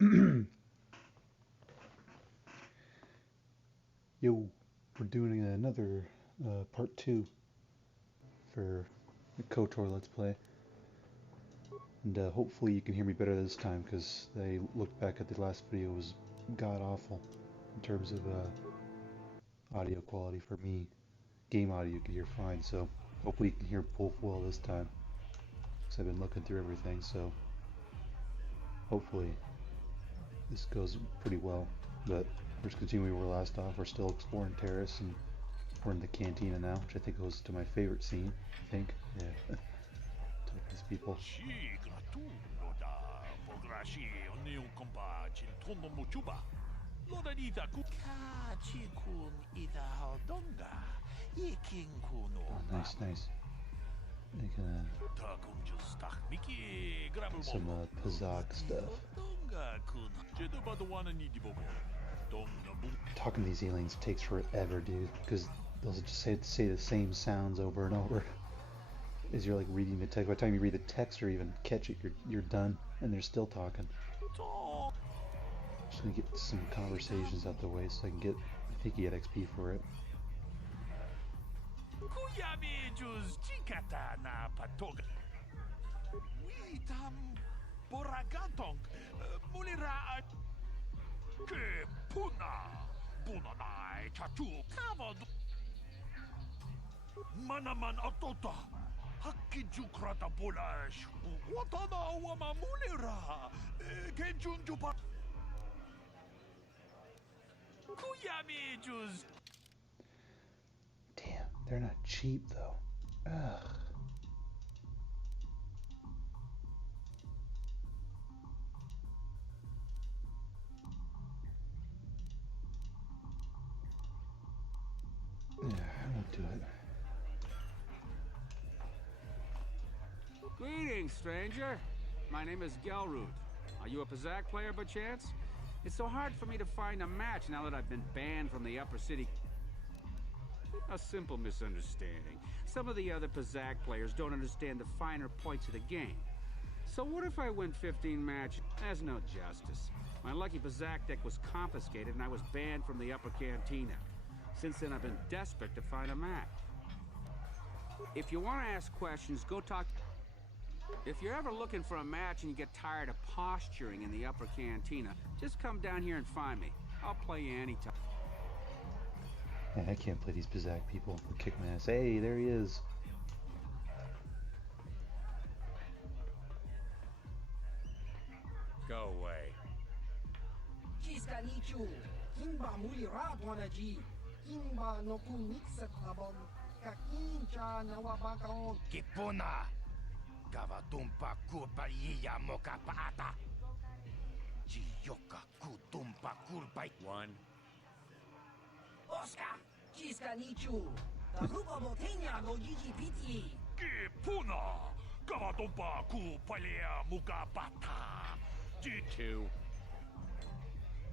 Yo, we're doing another part 2 for the KOTOR Let's Play. And hopefully you can hear me better this time, because I looked back at the last video, it was god-awful in terms of audio quality for me. Game audio you could hear fine, so hopefully you can hear both well this time. Because I've been looking through everything, so hopefully this goes pretty well. But we're just continuing where we last off. We're still exploring Taris, and we're in the cantina now, which I think goes to my favorite scene. I think, yeah. Talk to these people. Oh, nice, nice. Some Pazak stuff. Talking to these aliens takes forever, dude, because they'll just say the same sounds over and over. As you're like reading the text. By the time you read the text or even catch it, you're done, and they're still talking. Just gonna get some conversations out the way so I can get, I think you get XP for it. Manaman atota hakkijukrata bolash watana wama mulera kenjunjupa kuyami juz. Damn, they're not cheap though. Ugh. Yeah, I won't do it. Greetings, stranger. My name is Gelrud. Are you a Pazak player by chance? It's so hard for me to find a match now that I've been banned from the upper city. A simple misunderstanding. Some of the other Pazak players don't understand the finer points of the game. So what if I win 15 matches? That's no justice. My lucky Pazak deck was confiscated and I was banned from the upper cantina. Since then, I've been desperate to find a match. If you want to ask questions, go talk. If you're ever looking for a match and you get tired of posturing in the upper cantina, just come down here and find me. I'll play you anytime. Yeah, I can't play these Pazak people. They'll kick my ass. Hey, there he is. Go away. Kipuna gavatumpa kupaliya moka paata jiyoka kutumpa kurpai. One. Oscar, Chiska Nichu, the Rupa Botenia no GGPT. Kipuna gavatumpa kupaliya moka paata. Two.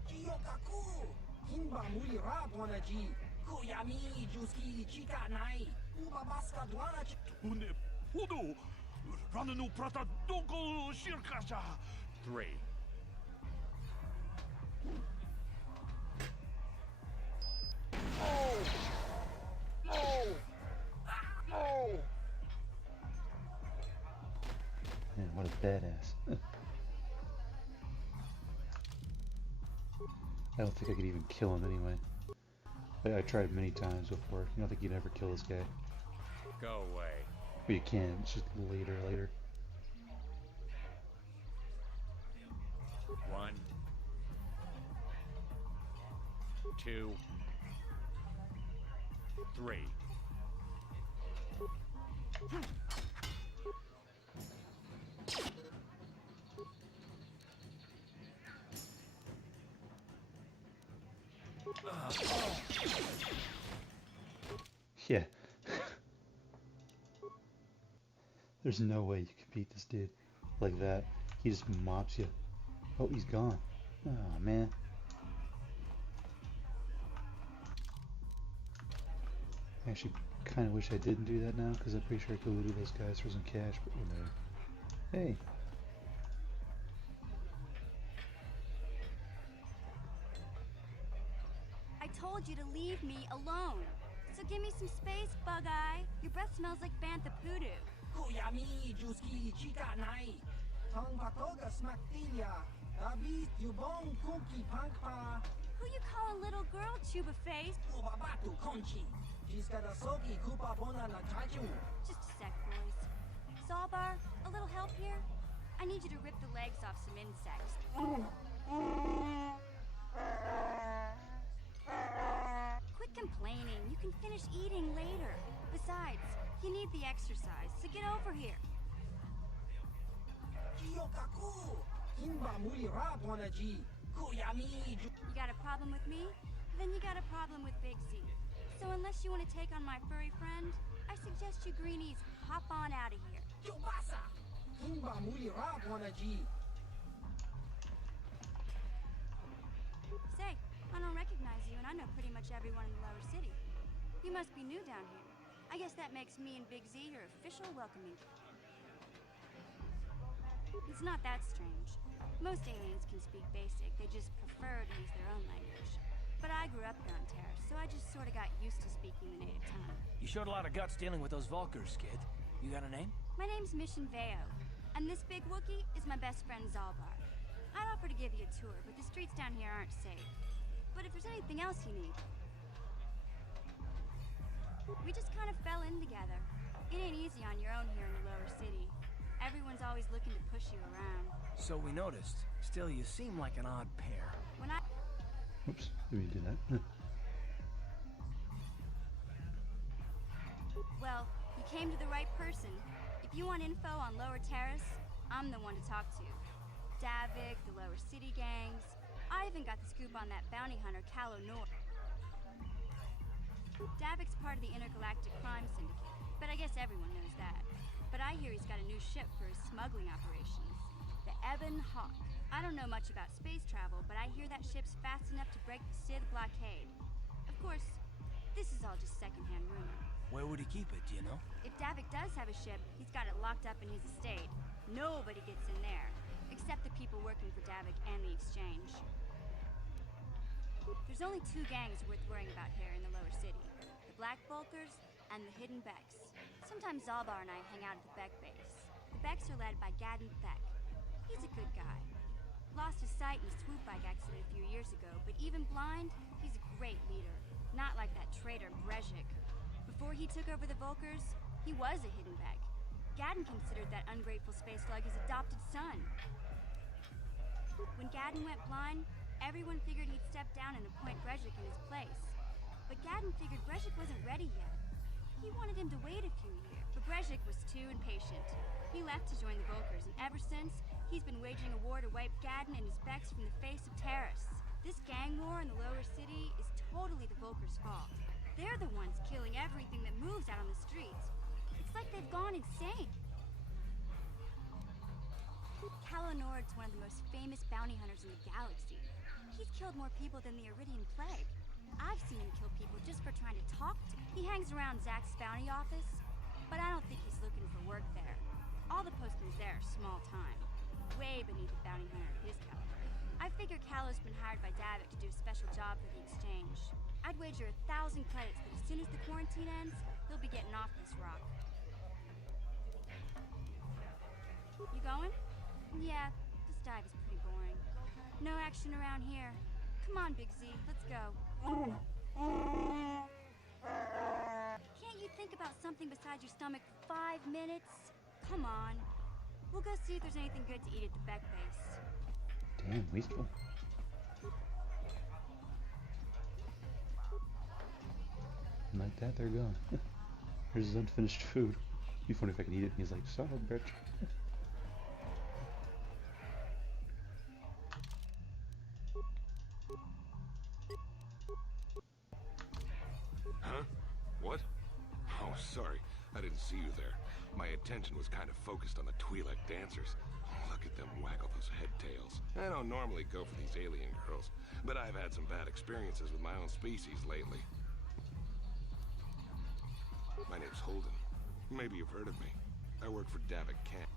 Jiyokaku, Kimba Muli Radwanaji, Kuyami Juski Chika Nai, Ubabaska Dwanachi. Une pudu rananu prata donko shirkasha. Three. Oh! Oh! Oh! Man, what a badass. I don't think I could even kill him anyway. I tried many times before. You don't think you'd ever kill this guy. Go away. But you can, it's just later. One. Two. Three. Yeah. There's no way you can beat this dude like that. He just mops you. Oh, he's gone. Oh, man. I actually kind of wish I didn't do that now, because I'm pretty sure I could loot those guys for some cash, but whatever. Hey. told you to leave me alone. So give me some space, Bug-Eye. Your breath smells like bantha poodoo. Kuyami Juski Chika Nai. Tong Patoga Smaktilia. Davis Yubong Kuki Pankpa. Who you call a little girl, Chuba Face? Ubabatu Conchi. She's got a sogi Kupa Bona na Chaju. Just a sec, boys. Zalbar, a little help here? I need you to rip the legs off some insects. Quit complaining. You can finish eating later. Besides, you need the exercise, so get over here. Kiyokaku. Kimba Muli Rat Wanaji. Kuyami Ju. You got a problem with me? Then you got a problem with Big Z. So unless you want to take on my furry friend, I suggest you greenies hop on out of here. Yubasa. Kimba Muli Rat Wanaji. Say, I don't recognize you, and I know pretty much everyone in the lower city. You must be new down here. I guess that makes me and Big Z your official welcoming. It's not that strange. Most aliens can speak basic, they just prefer to use their own language. But I grew up here on Taris, so I just sort of got used to speaking the native tongue. You showed a lot of guts dealing with those Vulkars, kid. You got a name? My name's Mission Veo, and this big Wookiee is my best friend Zalbar. I'd offer to give you a tour, but the streets down here aren't safe. But if there's anything else you need... We just kind of fell in together. It ain't easy on your own here in the lower city. Everyone's always looking to push you around. So we noticed. Still, you seem like an odd pair. When I... Oops, didn't mean to do that. Well, you came to the right person. If you want info on Lower Terrace, I'm the one to talk to. Davik, the Lower City gangs. I even got the scoop on that bounty hunter, KOTOR. Davik's part of the Intergalactic Crime Syndicate, but I guess everyone knows that. But I hear he's got a new ship for his smuggling operations. The Ebon Hawk. I don't know much about space travel, but I hear that ship's fast enough to break the Sith blockade. Of course, this is all just secondhand rumor. Where would he keep it, do you know? If Davik does have a ship, he's got it locked up in his estate. Nobody gets in there, except the people working for Davik and the exchange. There's only two gangs worth worrying about here in the lower city. The Black Vulkars and the Hidden Becks. Sometimes Zalbar and I hang out at the Beck base. The Becks are led by Gadden Thek. He's a good guy. Lost his sight in a swoop bike accident a few years ago, but even blind, he's a great leader. Not like that traitor Brezhik. Before he took over the Vulkars, he was a Hidden Beck. Gadden considered that ungrateful space slug his adopted son. When Gadden went blind, everyone figured he'd step down and appoint Brezhik in his place. But Gadden figured Brezhik wasn't ready yet. He wanted him to wait a few years, but Brezhik was too impatient. He left to join the Vulkars, and ever since, he's been waging a war to wipe Gadden and his Becks from the face of Taris. This gang war in the lower city is totally the Vulkars' fault. They're the ones killing everything that moves out on the streets. It's like they've gone insane. KOTOR's one of the most famous bounty hunters in the galaxy. He's killed more people than the Iridian Plague. I've seen him kill people just for trying to talk to him. He hangs around Zach's bounty office, but I don't think he's looking for work there. All the postings there are small time, way beneath a bounty hunter of his caliber. I figure Callow's been hired by Davik to do a special job for the exchange. I'd wager 1,000 credits that as soon as the quarantine ends, he'll be getting off this rock. You going? Yeah, this dive is pretty boring. No action around here. Come on, Big Z, let's go. Can't you think about something besides your stomach for 5 minutes? Come on. We'll go see if there's anything good to eat at the Beck base. Damn, wasteful. And like that, they're gone. Here's his unfinished food. It'd be funny if I could eat it and he's like, sorry, bitch. Huh? What? Oh, sorry. I didn't see you there. My attention was kind of focused on the Twi'lek dancers. Look at them waggle those head tails. I don't normally go for these alien girls, but I've had some bad experiences with my own species lately. My name's Holden. Maybe you've heard of me. I work for Davik Camp.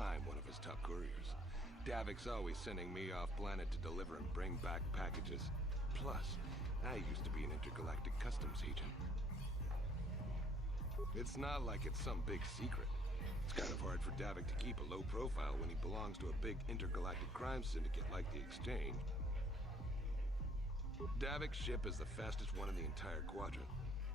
I'm one of his top couriers. Davik's always sending me off planet to deliver and bring back packages. Plus, I used to be an intergalactic customs agent. It's not like it's some big secret. It's kind of hard for Davik to keep a low profile when he belongs to a big intergalactic crime syndicate like the Exchange. Davik's ship is the fastest one in the entire quadrant.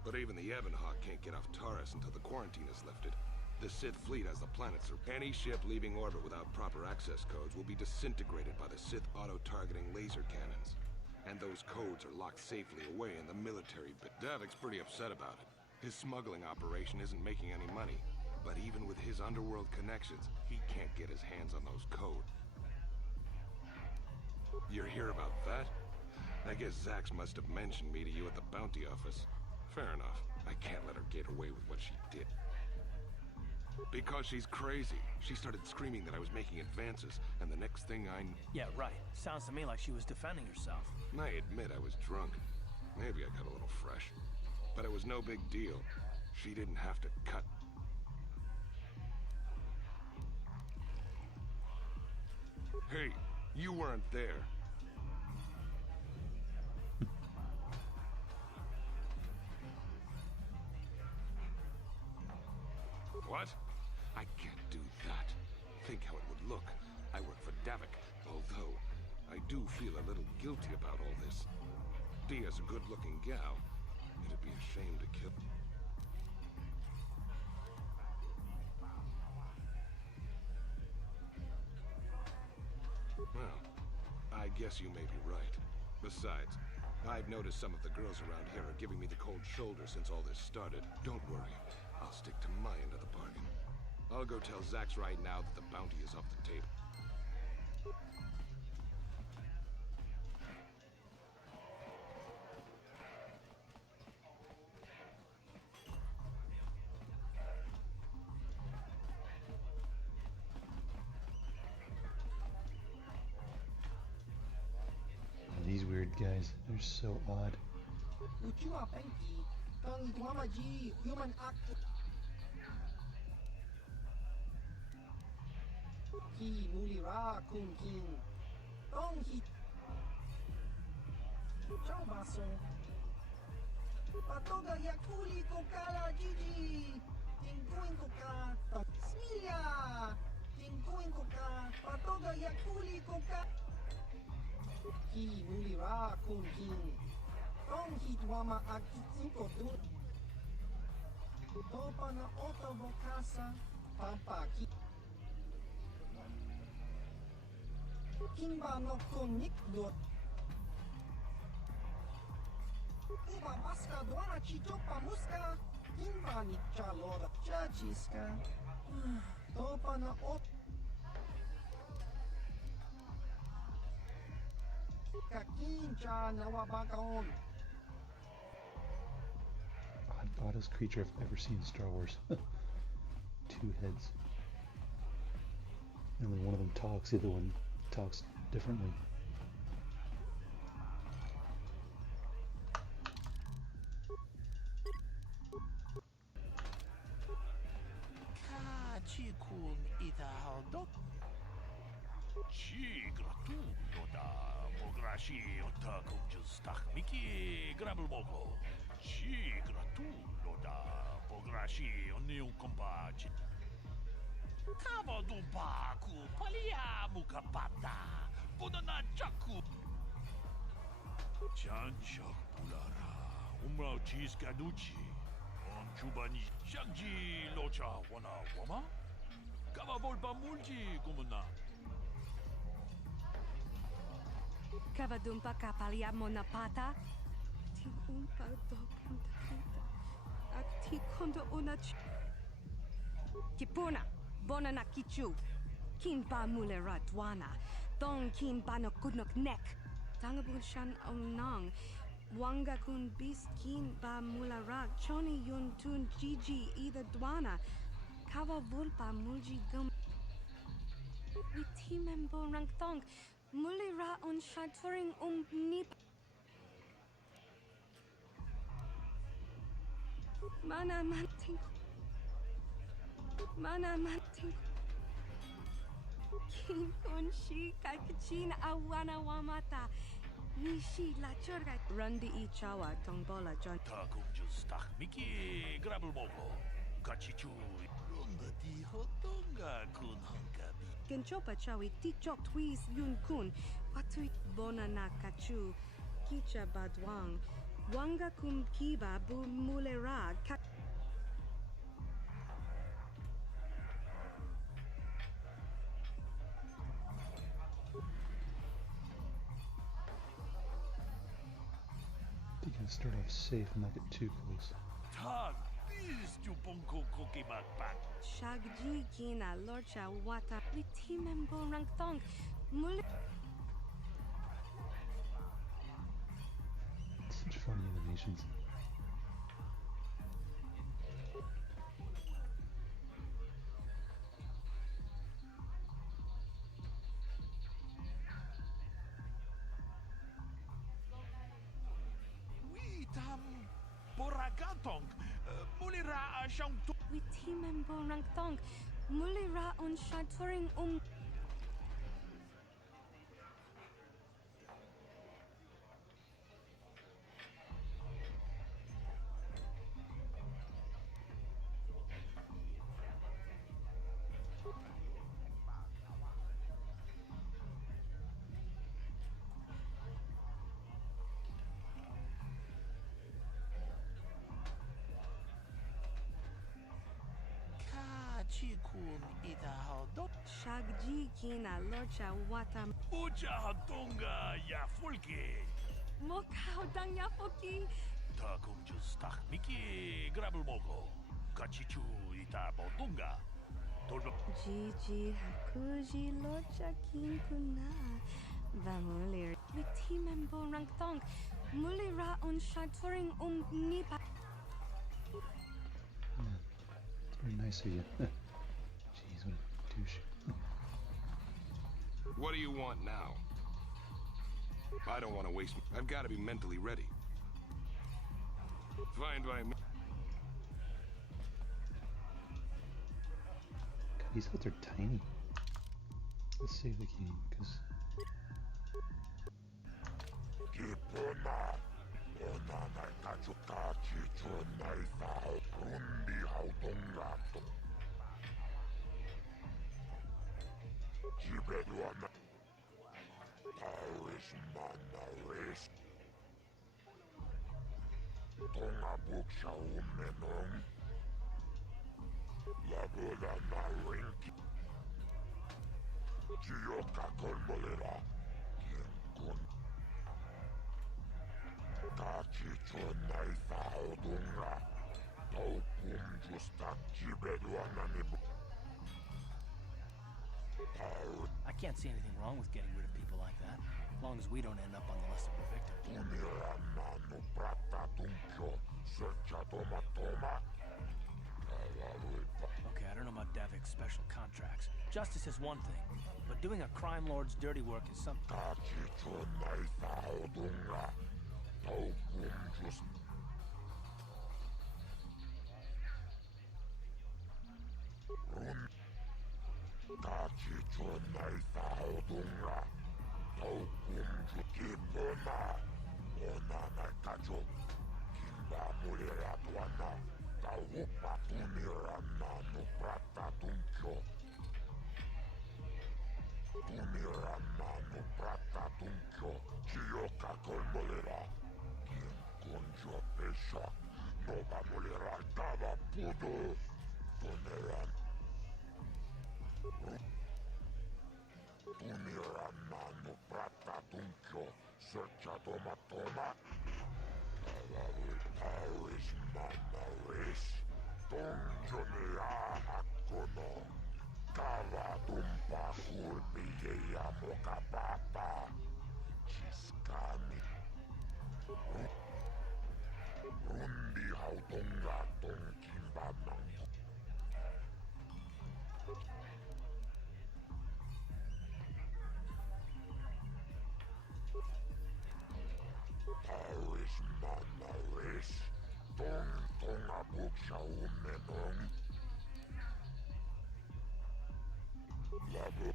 But even the Ebonhawk can't get off Taris until the quarantine is lifted. The Sith fleet has the planet surrounded. Any ship leaving orbit without proper access codes will be disintegrated by the Sith auto-targeting laser cannons. And those codes are locked safely away in the military bit. Davik's pretty upset about it. His smuggling operation isn't making any money. But even with his underworld connections, he can't get his hands on those codes. You're here about that? I guess Zax must have mentioned me to you at the bounty office. Fair enough. I can't let her get away with what she did. Because she's crazy. She started screaming that I was making advances, and the next thing I knew... Yeah, right. Sounds to me like she was defending herself. I admit I was drunk. Maybe I got a little fresh. But it was no big deal. She didn't have to cut. Hey, you weren't there. What? I can't do that. Think how it would look. I work for Davik, although I do feel a little guilty about all this. Dia's a good-looking gal. It'd be a shame to kill... Well, I guess you may be right. Besides, I've noticed some of the girls around here are giving me the cold shoulder since all this started. Don't worry. I'll stick to my end of the bargain. I'll go tell Zax right now that the bounty is off the table. These weird guys, they're so odd. Uchua Penki, Tang Tuamaji, human act. Ki Mulira Kun King, Tong Hit. Ciao Baso. Patoga Yakuli Kokala Gigi, Tinkuin Koka, Smilia, Tinkuin Koka, Patoga Yakuli Koka. Ki Mulira Kun King. Tong hit wama akitsinko dun. Topa na oto bokasa, pampa ki. Kimba no konik dot. Uba baska duana chichopa muska. Kimba ni chalora chachiska. Topa na oto. Kakincha nawabakaon. Oddest creature I've ever seen in Star Wars. 2 heads. Only one of them talks, the other one talks differently. Kachikun itahaldo. Chigratu noda pograshi otakunjus takmiki grabelmoko. Chigratu noda pograshi onium combaci. Kavadumpaku paliamu kapata. Bunana jaku. Chanchak pulara. Umrao chiskaduchi. On chubani shangji locha wana wama. Kavavolpa multi kumuna. Kavadumpa kapalia monapata. Ti umpa do punta kita. Akti kondo unach. Kipuna, bona na kichu. Kinpa mulera dwana. Dong kinpa no kudnok nek. Tangabun shan onang. Wanga kun bis kinpa mulara. Choni yun tun gigi either dwana. Kawa vulpa mulji gum. Witimembo rangtong. Mulira on shaturing nip. Mana manting. Mana manting. Kin kunshi kakachin awana wamata. Nishi la churga. Rundi ichawa tongbola John. 다 공주스탁 미끼 그라블 먹고 같이 주 런다 디호똥가 군한가비 Genchopa chawi tikchok twis yun kun. Watui bonana kachu. Kicha badwang. Wanga kum kiba bu mulera. You can start off safe and not get too close. 탁 비스주 뽕코 코끼 막박 Shagji kina lorcha wata. Witimembo rangtong. Mule. Such funny animations. 위담 보라간통 물이라 아샹투 Witimembo rangtong. Mulera on shaturing 카치군 이다하도 Shagji kina lorcha wata. 우자하똥가 야풀기 Mokao dang yafoki. 다 공주스탁 미끼 그라블 먹고 같이 주 이다 보똥가 돌고 Gigi hakuji lorcha kin kuna. Vamulir. Witimembo rangtong. Mulera on shaturing nipa. It's very nice of you. Jeez, what a douche. What do you want now? I don't want to waste. I've got to be mentally ready. Fine by me. God, these huts are tiny. Let's save the game, because Taris manaris. Tonga buksha umenong. Labuda na rinki. Chiyoka kolmolera. Kinkun. Kachicho naifa odunga. Taukum justa kibeduana nibu. I can't see anything wrong with getting rid of people like that, as long as we don't end up on the list of the victims. Okay, I don't know about Davik's special contracts. Justice is one thing, but doing a crime lord's dirty work is something. Kachicho naifa odunga. Taukum jukibona. Ona naikacho. Kimba mulera tuana. Taupa tunirana no prata tuncho. Tunirana no prata tuncho. Chiyoka kolmolera. Kinkunjo pesha. Nova mulera tava pudo. Tuneran. Tunirana no prata tuncho, searcha toma toma. Taris manaris, tonjonea hakono. Kava tumpa kulpiyeya mokapapa. Chiskani. Rundi hautonga tonkimbanang. Taris manaris, tonga buksha umenong. Labu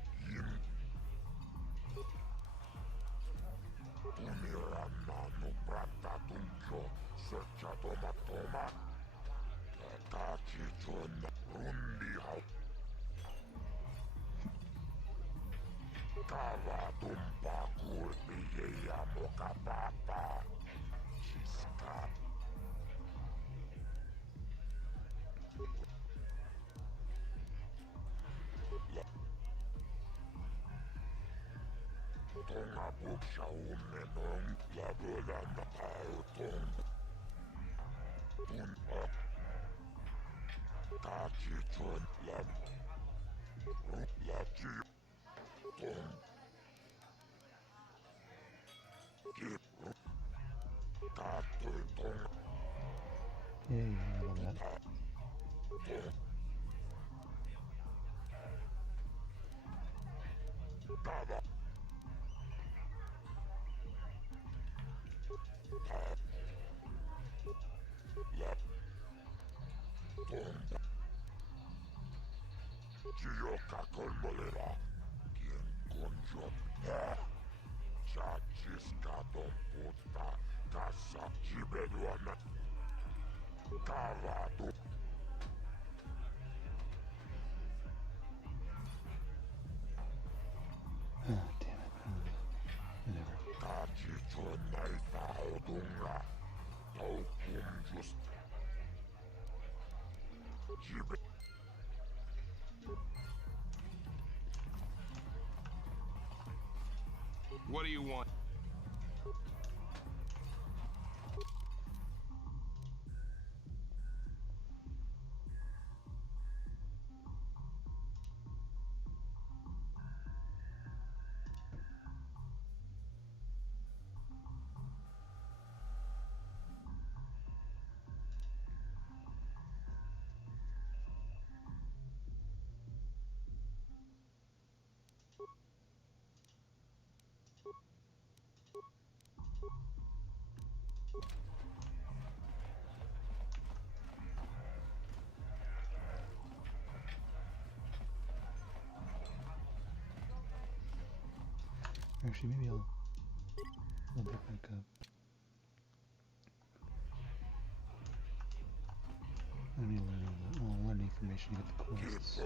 Ukshaumenong labulan pautong. Punta. Kachichon lab. Lachi. Tong. Kip. Katultong. Yay, I love that. Tava. Lab. Tong. Chioka colmolera. Quien conjo. Chachiskato puta. Casa chibeduana. Cavato. Ah, damn it. Whatever. Kachichon naithaudunga. Taukum just. Chibe. What do you want? Actually, maybe I'll pick back up. I need to learn information to get the quests.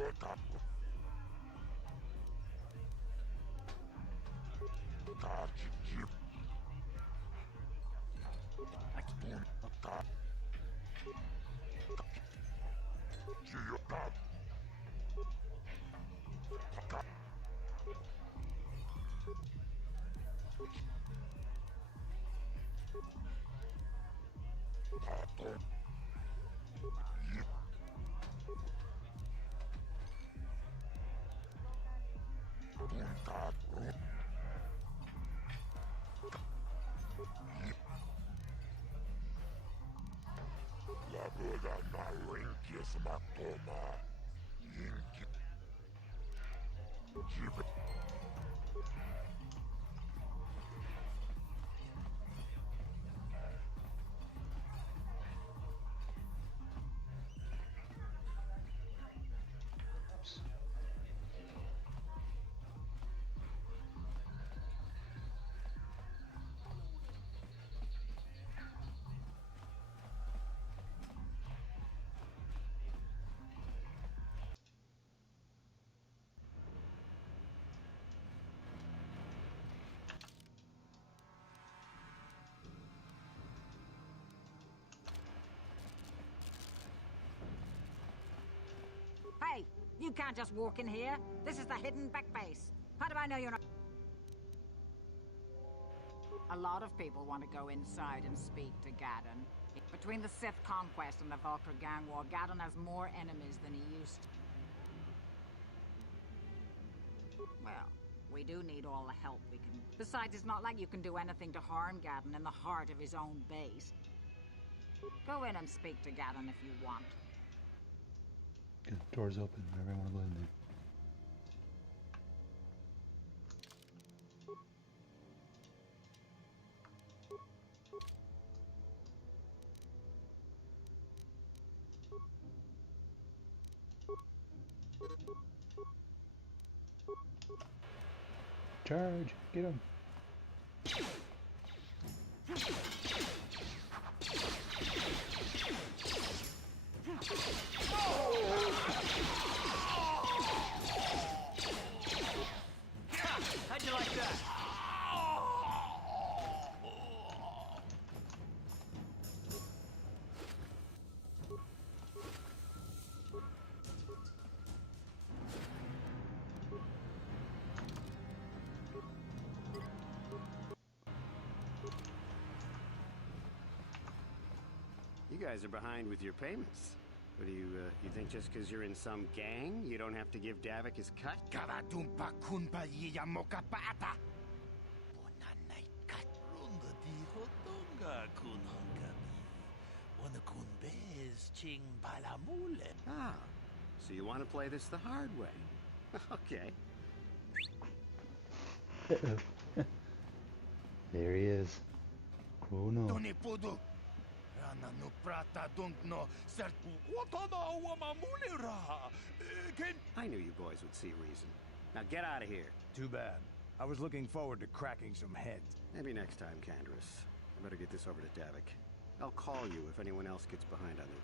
Hey, you can't just walk in here. This is the hidden back base. How do I know you're not... A lot of people want to go inside and speak to Gaddon. Between the Sith conquest and the Valkyr gang war, Gaddon has more enemies than he used to. Well, we do need all the help we can. Besides, it's not like you can do anything to harm Gaddon in the heart of his own base. Go in and speak to Gaddon if you want. Good. Door's open. Whenever I want to go in there. Charge! Get him! How'd you like that? You guys are behind with your payments. What do you think just because you're in some gang, you don't have to give Davik his cut? Karadumpa kunpa yiyamokapata. Bonanay katrunga di hotonga kunhangabi. Wana kunbez ching balamule. Ah, so you want to play this the hard way? Okay. Uh-oh. There he is. Oh no. Tunipudu. Rana no prata no serpu. Watana wamamulira. I knew you boys would see reason. Now get out of here. Too bad. I was looking forward to cracking some heads. Maybe next time, Canderous. I better get this over to Davik. I'll call you if anyone else gets behind on it.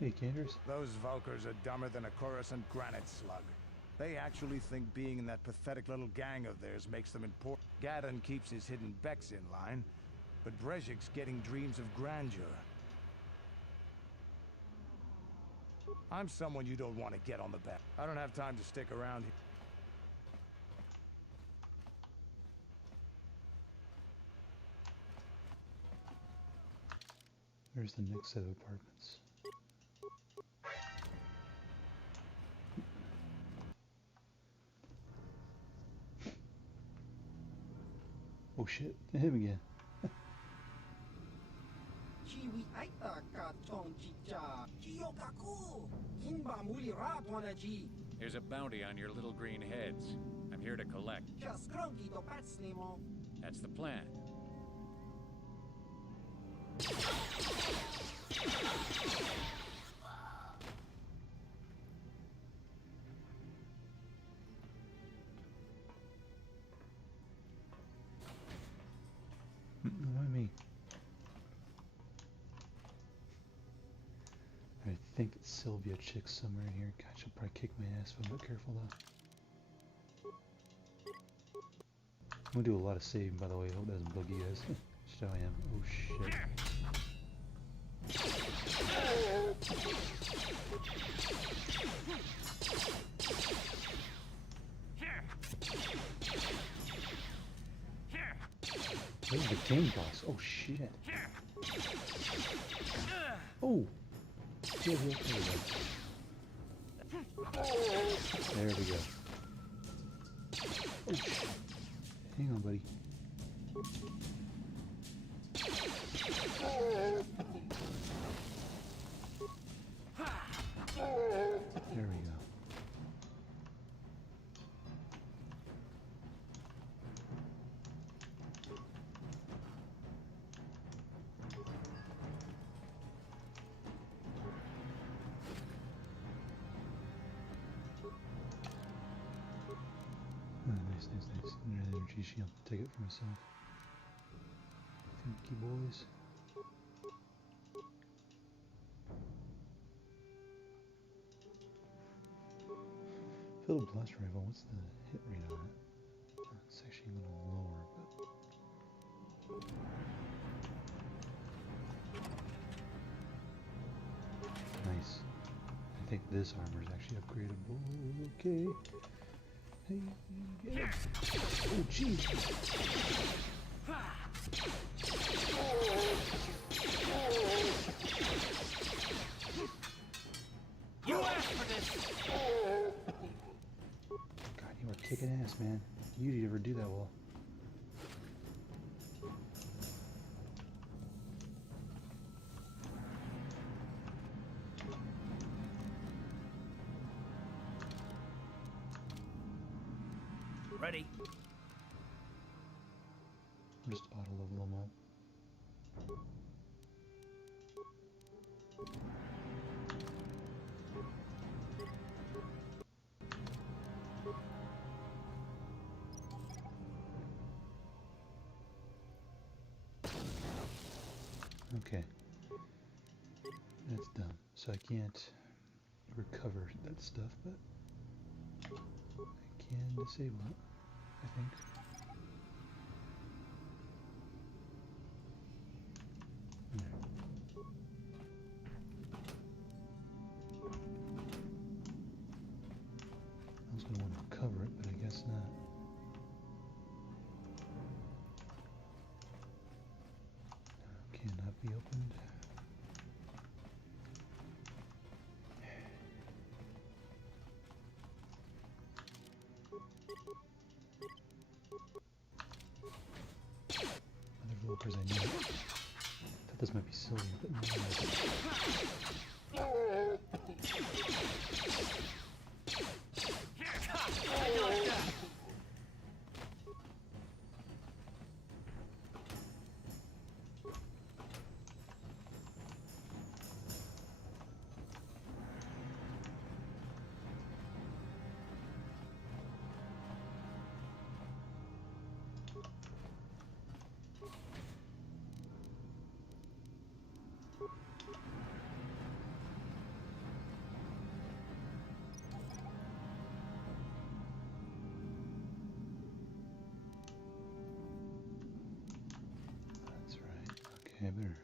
Hey, Canderous. Those Valkyrs are dumber than a Coruscant granite slug. They actually think being in that pathetic little gang of theirs makes them important. Gadon keeps his hidden Becks in line, but Brezhik's getting dreams of grandeur. I'm someone you don't want to get on the back. I don't have time to stick around here. There's the next set of apartments. Oh shit, him again. Chiwi aita ka chong chicha. Chiyokaku. Kimba muli radwana ji. Here's a bounty on your little green heads. I'm here to collect. Just grunky do patsnimo. That's the plan. Why me? I think it's Sylvia chick somewhere in here. God, she'll probably kick my ass if I'm not careful though. I'm gonna do a lot of saving, by the way. Hope it doesn't bug you guys. Shit, I am. Oh shit. Where's the game boss? Oh shit. Oh! Yeah, there we go. Oh shit. Hang on, buddy. There we go. Nice. Another energy shield. Take it for myself. Thank you, boys. Field blast rifle. What's the hit rate on it? It's actually a little lower, but nice. I think this armor is actually upgradable. Okay. Hey, yeah. Oh, jeez. You asked for this! God, you are kicking ass, man. You never do that well. Ready? I'm just auto level them up. Okay, that's done. So I can't recover that stuff, but I can disable it, I think. There. I was going to want to recover it, but I guess not. course I knew it. I thought this might be silly, but no. That's right. Okay, I better.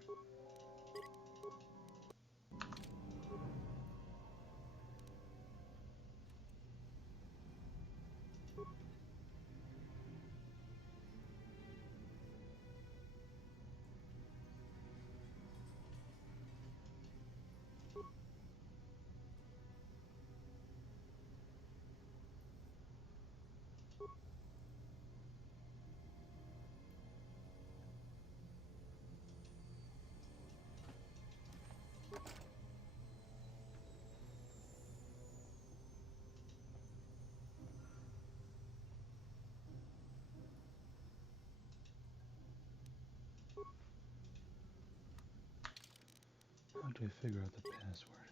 How do I figure out the password?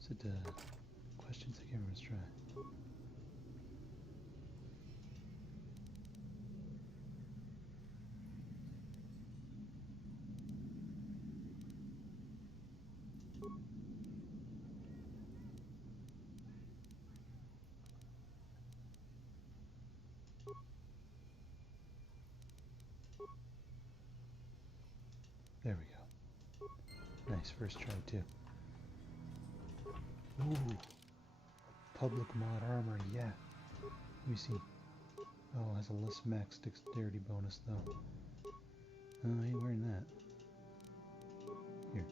Is it questions? I can't remember. Let's try. There we go. Nice, first try too. Ooh, public mod armor, yeah. Let me see. Oh, it has a less max dexterity bonus though. Oh, I ain't wearing that. Here,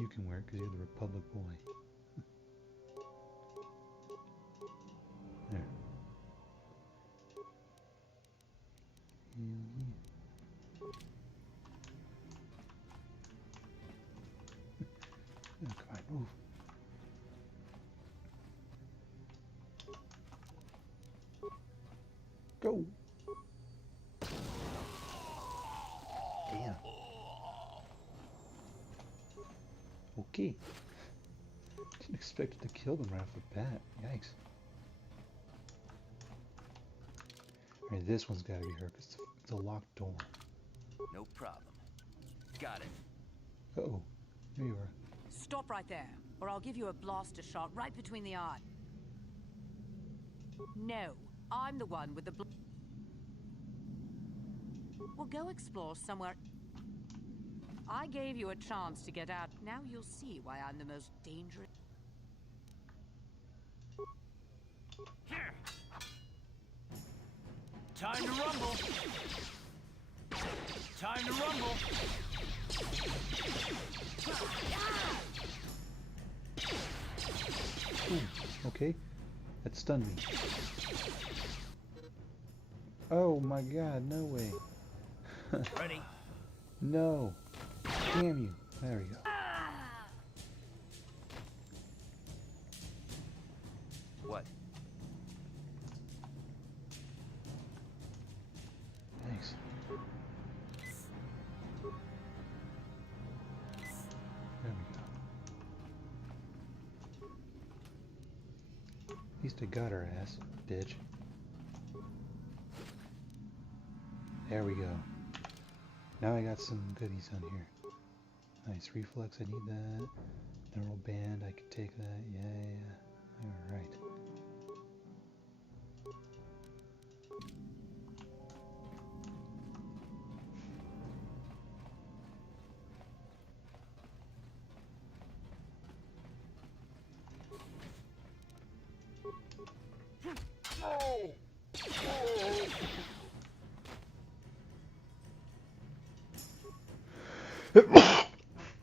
you can wear it because you're the Republic boy. There. Oh, come on, move. Go! Damn. Okay. Didn't expect it to kill them right off the bat. Yikes. Alright, this one's gotta be her because it's a locked door. No problem. Got it. Uh-oh. There you are. Stop right there, or I'll give you a blaster shot right between the eyes. No, I'm the one with the We'll go explore somewhere. I gave you a chance to get out. Now you'll see why I'm the most dangerous. Here. Time to rumble. Time to rumble. Ooh, okay. That stunned me. Oh my god, no way. Ready? No. Damn you. There we go. What? Thanks. There we go. At least I got her ass, bitch. There we go. Now I got some goodies on here. Nice reflex, I need that. Neural band, I could take that. Yeah. Alright.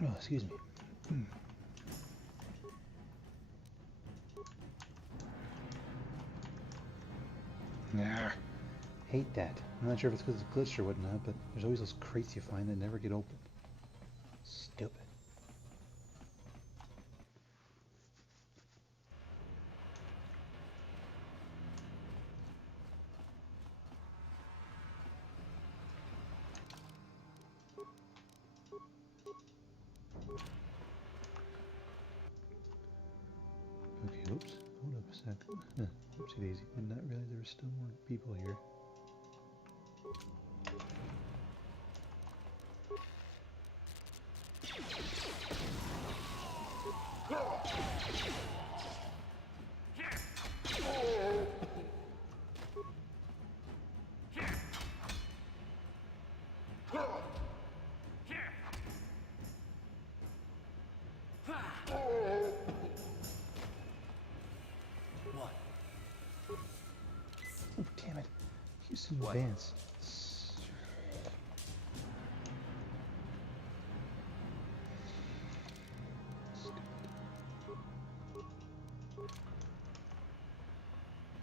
Oh, excuse me. Yeah. Hate that. I'm not sure if it's because it's glitched or whatnot, but there's always those crates you find that never get opened. Stupid. Okay, oops. Hold up a second. Oopsie daisy. Did not realize there were still more people here. Oh, damn it. Use some advance.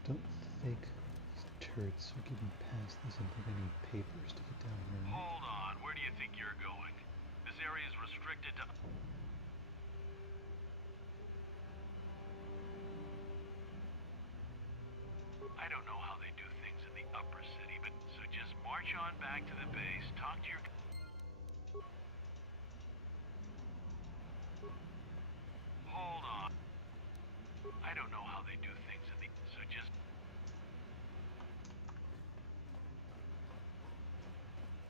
Don't think these turrets are getting past this. I think I need papers to get down here. Hold on, where do you think you're going? This area is restricted to... I don't know how they do things in the upper city, but so just march on back to the base, talk to your... Hold on. I don't know how they do things in the... So just...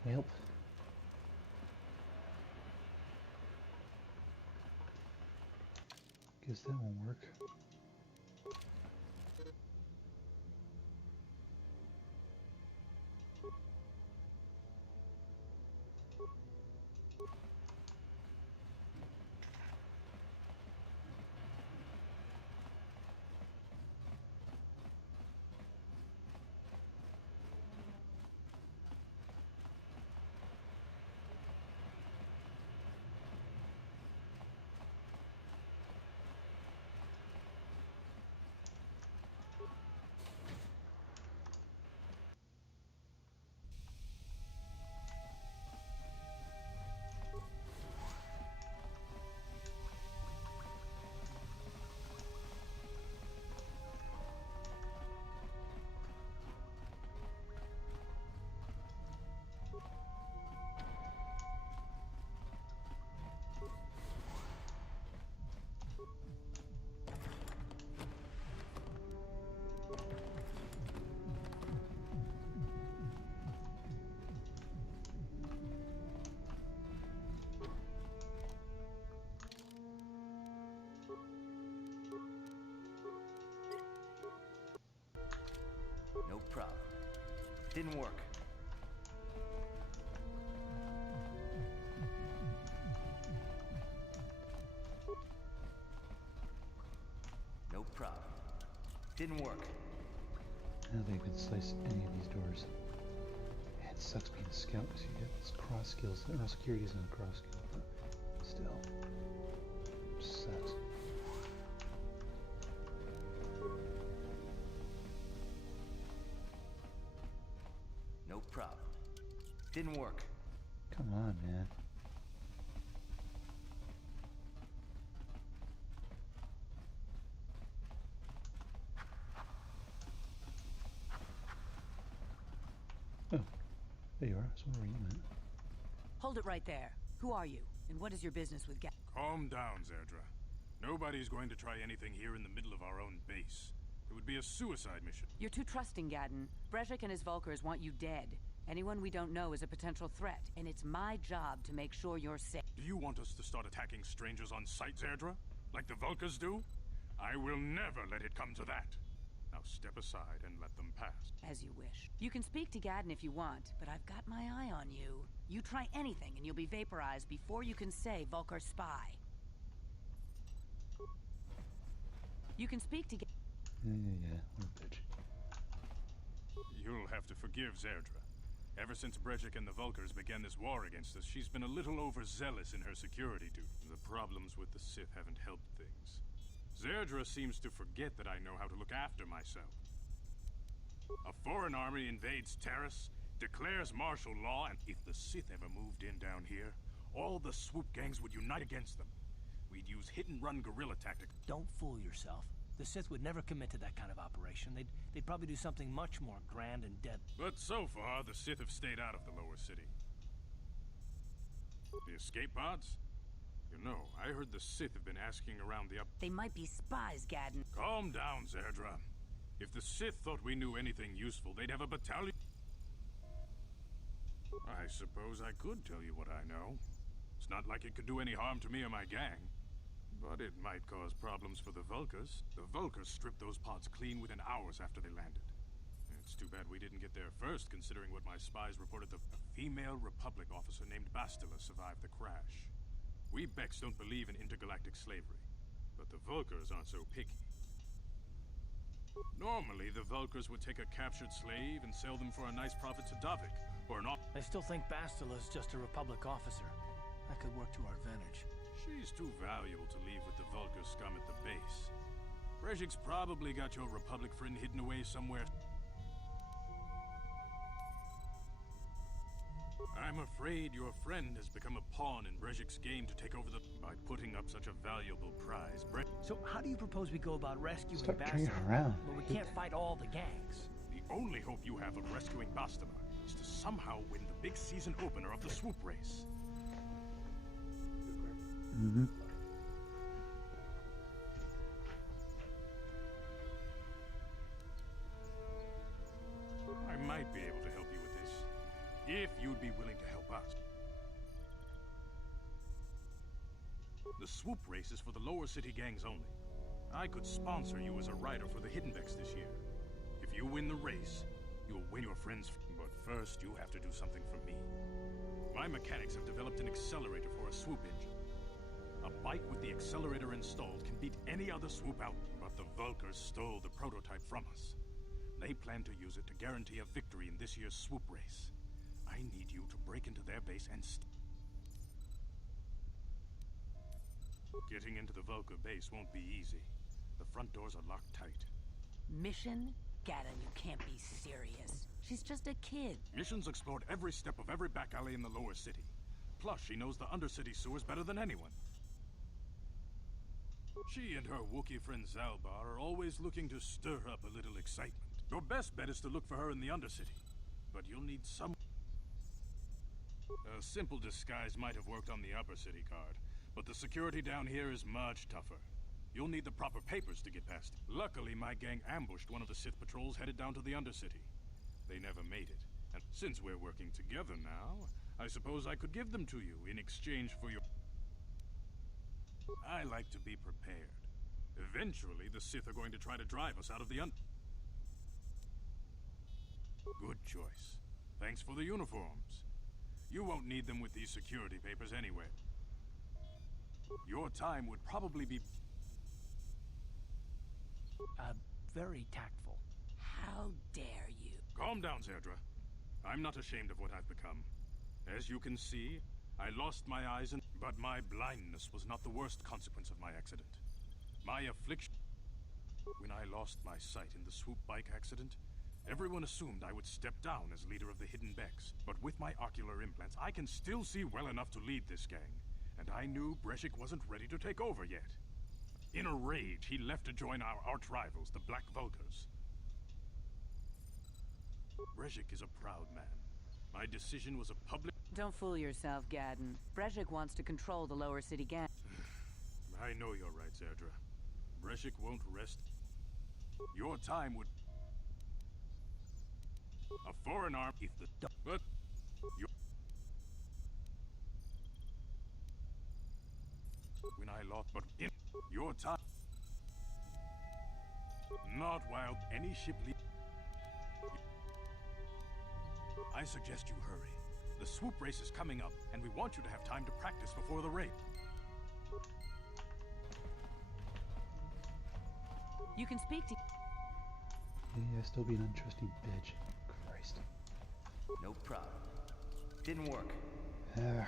Well. Guess that won't work. No problem. Didn't work. No problem. Didn't work. I don't think I can slice any of these doors. Man, it sucks being a scout because you get this cross skills. I don't know, security isn't a cross skill, but still. Sucks. No problem. Didn't work. Come on, man. Oh, there you are. I was wondering where you went. Hold it right there. Who are you? And what is your business with Calm down, Zerdra. Nobody's going to try anything here in the middle of our own base. It would be a suicide mission. You're too trusting, Gadden. Brezhik and his Vulkars want you dead. Anyone we don't know is a potential threat, and it's my job to make sure you're safe. Do you want us to start attacking strangers on sight, Zerdra? Like the Vulkars do? I will never let it come to that. Now step aside and let them pass. As you wish. You can speak to Gadden if you want, but I've got my eye on you. You try anything and you'll be vaporized before you can say Vulkar spy. You can speak to Yeah, what a bitch. You'll have to forgive Zerdra. Ever since Brezhik and the Vulkars began this war against us, she's been a little overzealous in her security duty. The problems with the Sith haven't helped things. Zerdra seems to forget that I know how to look after myself. A foreign army invades Taris, declares martial law, and if the Sith ever moved in down here, all the swoop gangs would unite against them. We'd use hit-and-run guerrilla tactics. Don't fool yourself. The Sith would never commit to that kind of operation. They'd probably do something much more grand and deadly. But so far, the Sith have stayed out of the lower city. The escape pods? You know, I heard the Sith have been asking around the up... They might be spies, Gadden. Calm down, Zerdra. If the Sith thought we knew anything useful, they'd have a battalion... I suppose I could tell you what I know. It's not like it could do any harm to me or my gang. But it might cause problems for the Vulkars. The Vulkars stripped those pods clean within hours after they landed. It's too bad we didn't get there first, considering what my spies reported a female Republic officer named Bastila survived the crash. We Becks don't believe in intergalactic slavery, but the Vulkars aren't so picky. Normally, the Vulkars would take a captured slave and sell them for a nice profit to Davik, or an I still think Bastila's just a Republic officer. That could work to our advantage. She's too valuable to leave with the Vulkar scum at the base. Brejik's probably got your Republic friend hidden away somewhere. I'm afraid your friend has become a pawn in Brejik's game to take over the... By putting up such a valuable prize, So how do you propose we go about rescuing Stop turning Bastila? around. Well, we can't fight all the gangs. The only hope you have of rescuing Bastila is to somehow win the big season opener of the swoop race. Mm-hmm. I might be able to help you with this, if you'd be willing to help us. The swoop race is for the lower city gangs only. I could sponsor you as a rider for the Hidden Becks this year. If you win the race, you'll win your friends. But first, you have to do something for me. My mechanics have developed an accelerator for a swoop engine. A bike with the accelerator installed can beat any other swoop out. But the Vulkars stole the prototype from us. They plan to use it to guarantee a victory in this year's swoop race. I need you to break into their base and Getting into the Vulkar base won't be easy. The front doors are locked tight. Mission? Gadden, you can't be serious. She's just a kid. Mission's explored every step of every back alley in the lower city. Plus, she knows the Undercity sewers better than anyone. She and her Wookiee friend Zalbar are always looking to stir up a little excitement. Your best bet is to look for her in the Undercity. But you'll need some... A simple disguise might have worked on the Upper City card, but the security down here is much tougher. You'll need the proper papers to get past it. Luckily, my gang ambushed one of the Sith patrols headed down to the Undercity. They never made it. And since we're working together now, I suppose I could give them to you in exchange for your... I like to be prepared. Eventually, the Sith are going to try to drive us out of the Good choice. Thanks for the uniforms. You won't need them with these security papers anyway. Your time would probably be... Very tactful. How dare you? Calm down, Zerdra. I'm not ashamed of what I've become. As you can see, I lost my eyes but my blindness was not the worst consequence of my accident. My affliction... When I lost my sight in the swoop bike accident, everyone assumed I would step down as leader of the Hidden Becks. But with my ocular implants, I can still see well enough to lead this gang. And I knew Brejik wasn't ready to take over yet. In a rage, he left to join our arch-rivals, the Black Vulkars. Brejik is a proud man. My decision was a public... Don't fool yourself, Gadden. Brejik wants to control the lower city gang. I know you're right, Zerdra. Brejik won't rest. Your time would... A foreign arm... If the... But... When I lost... But in... Your time... Not while any ship leaves... I suggest you hurry. The swoop race is coming up, and we want you to have time to practice before the race. You can speak to... Yeah, still be an interesting bitch. Christ. No problem. Didn't work. I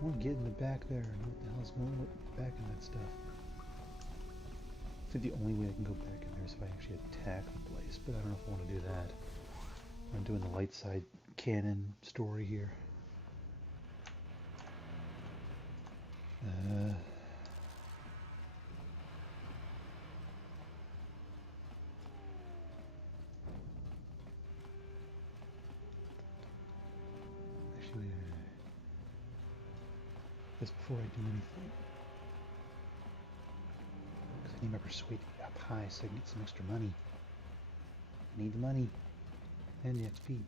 want to get in the back there and what the hell's going back in that stuff. think the only way I can go back in there is if I actually attack the place, but I don't know if I want to do that. I'm doing the light side cannon story here. Actually, I guess before I do anything, because I need my persuade up high so I can get some extra money. I need the money and the XP.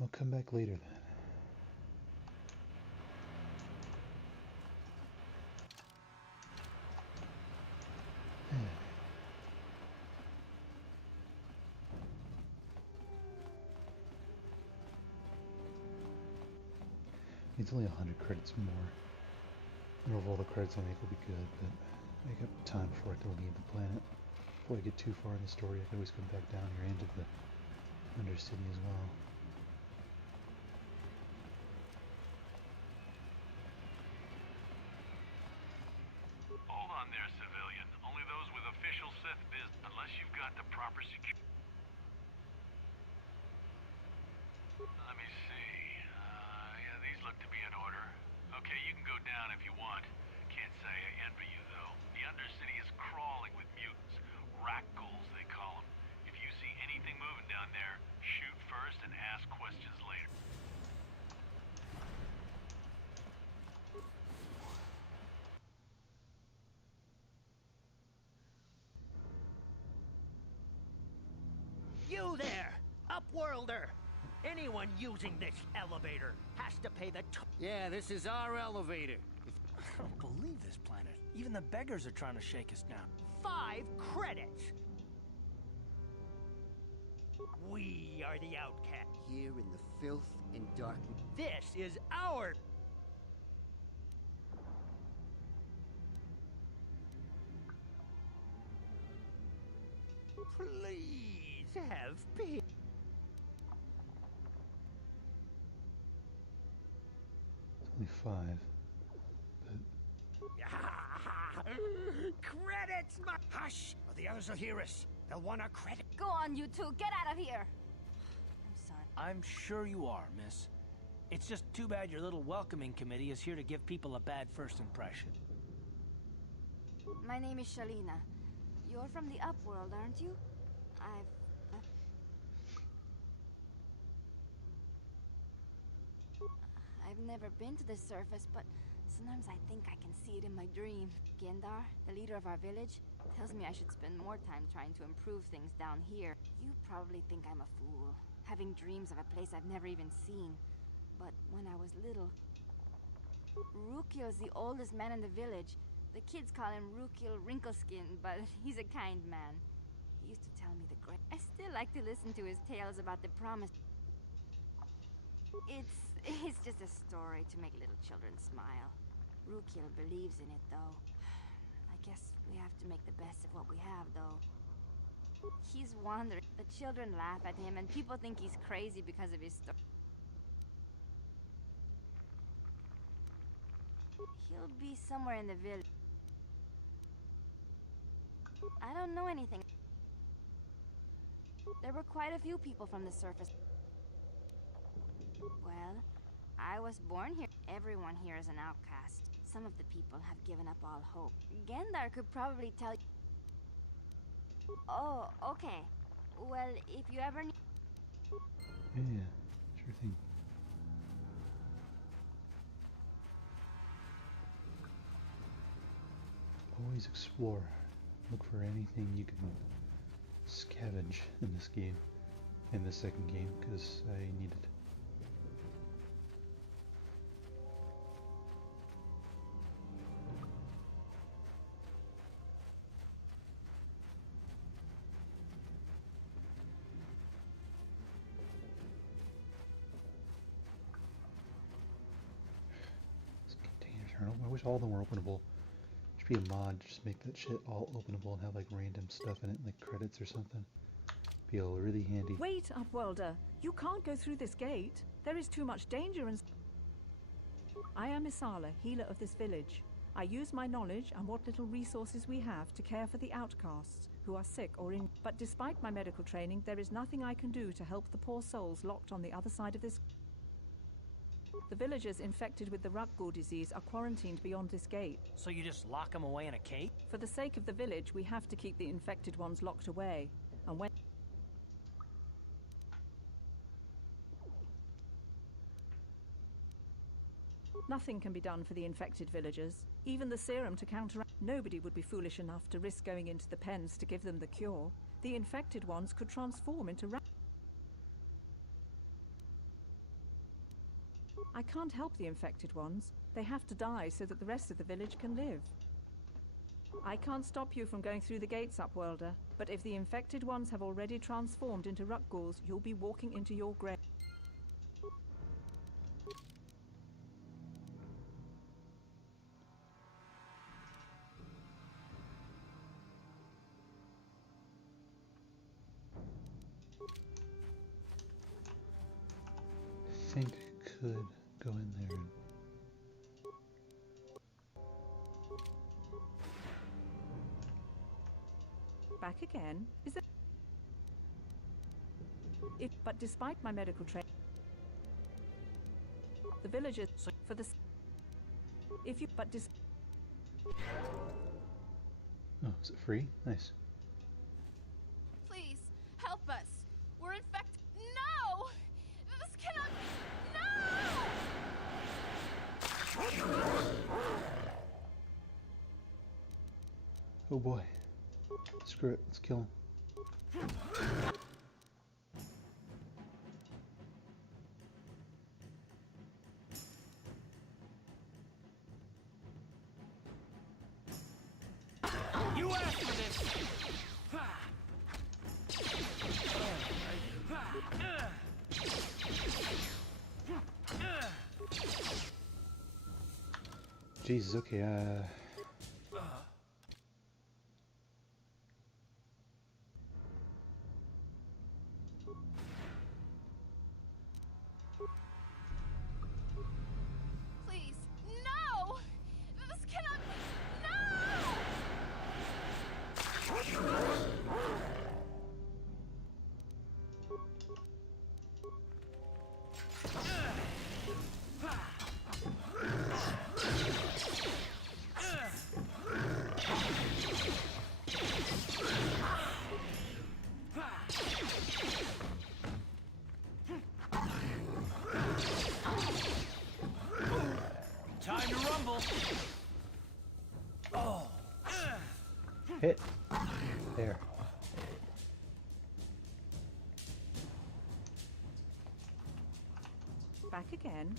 I'll come back later then. It's only 100 credits more. Of all the credits I make will be good, but I got time before I have to leave the planet. Before I get too far in the story, I can always come back down here into the Undercity as well. Hold on there, civilian. Only those with official Sith business, unless you've got the proper security. Let me see. Yeah, these look to be in order. Okay, you can go down if you want. Can't say I envy you, though. The Undercity is crawling with mutants. Rackles, they call them. If you see anything moving down there, shoot first and ask questions later. You there! Upworlder! Anyone using this elevator has to pay the Yeah, this is our elevator. I don't believe this planet. Even the beggars are trying to shake us down. 5 credits! We are the outcast. Here in the filth and darkness. This is our... Please have pity. Only 5. Credits, my... Hush, or the others will hear us. They'll want our credit. Go on, you two. Get out of here. I'm sorry. I'm sure you are, miss. It's just too bad your little welcoming committee is here to give people a bad first impression. My name is Shalina. You're from the Upworld, aren't you? I've never been to the surface, but sometimes I think I can see it in my dream. Gendar, the leader of our village, tells me I should spend more time trying to improve things down here. You probably think I'm a fool, having dreams of a place I've never even seen. But when I was little, Rukiel's the oldest man in the village. The kids call him Rukiel Wrinkleskin, but he's a kind man. He used to tell me the great... I still like to listen to his tales about the promise. It's just a story to make little children smile. Rukiel believes in it, though. I guess we have to make the best of what we have, though. He's wandering. The children laugh at him, and people think he's crazy because of his story. He'll be somewhere in the village. I don't know anything. There were quite a few people from the surface. Well, I was born here. Everyone here is an outcast. Some of the people have given up all hope. Gendar could probably tell you... Oh, okay. Well, if you ever need... Yeah, sure thing. Always explore. Look for anything you can scavenge in this game, in the second game, because I need it. I wish all of them were openable. Should be a mod, just make that shit all openable and have like random stuff in it, like credits or something. Be all really handy. Wait, Upworlder. You can't go through this gate. There is too much danger and... I am Isala, healer of this village. I use my knowledge and what little resources we have to care for the outcasts who are sick or in... But despite my medical training, there is nothing I can do to help the poor souls locked on the other side of this... The villagers infected with the Rukgul disease are quarantined beyond this gate. So you just lock them away in a cave? For the sake of the village, we have to keep the infected ones locked away. And when... Nothing can be done for the infected villagers. Even the serum to counteract... Nobody would be foolish enough to risk going into the pens to give them the cure. The infected ones could transform into... I can't help the infected ones. They have to die so that the rest of the village can live. I can't stop you from going through the gates, Upworlder, but if the infected ones have already transformed into Rukguls, you'll be walking into your grave. I think I could go in there and... Back again? Is it... But despite my medical training... The villagers... For the... If you... But dis... Oh, is it free? Nice. Please, help us. We're infected. No! This cannot... Oh boy. Screw it, let's kill him. You asked for this! Jesus, okay, Please, no! This cannot... Time to rumble! Oh! hit. There. Back again?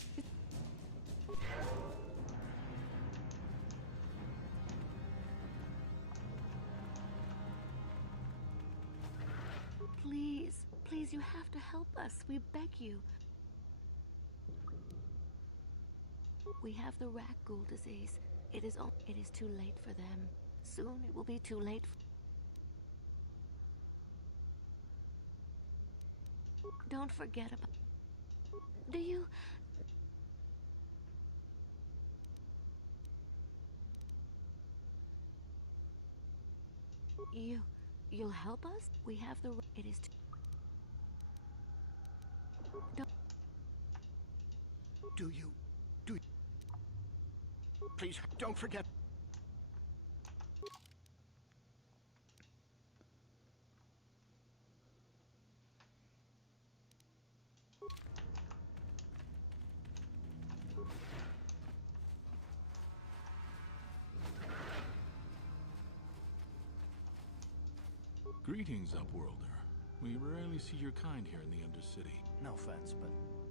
Please, please, you have to help us. We beg you. We have the Rukgul disease. It is too late for them. Soon it will be too late. Don't forget about... Do you... You'll help us? We have the... It is too... Do you... Please, don't forget... Greetings, Upworlder. We rarely see your kind here in the Undercity. No offense, but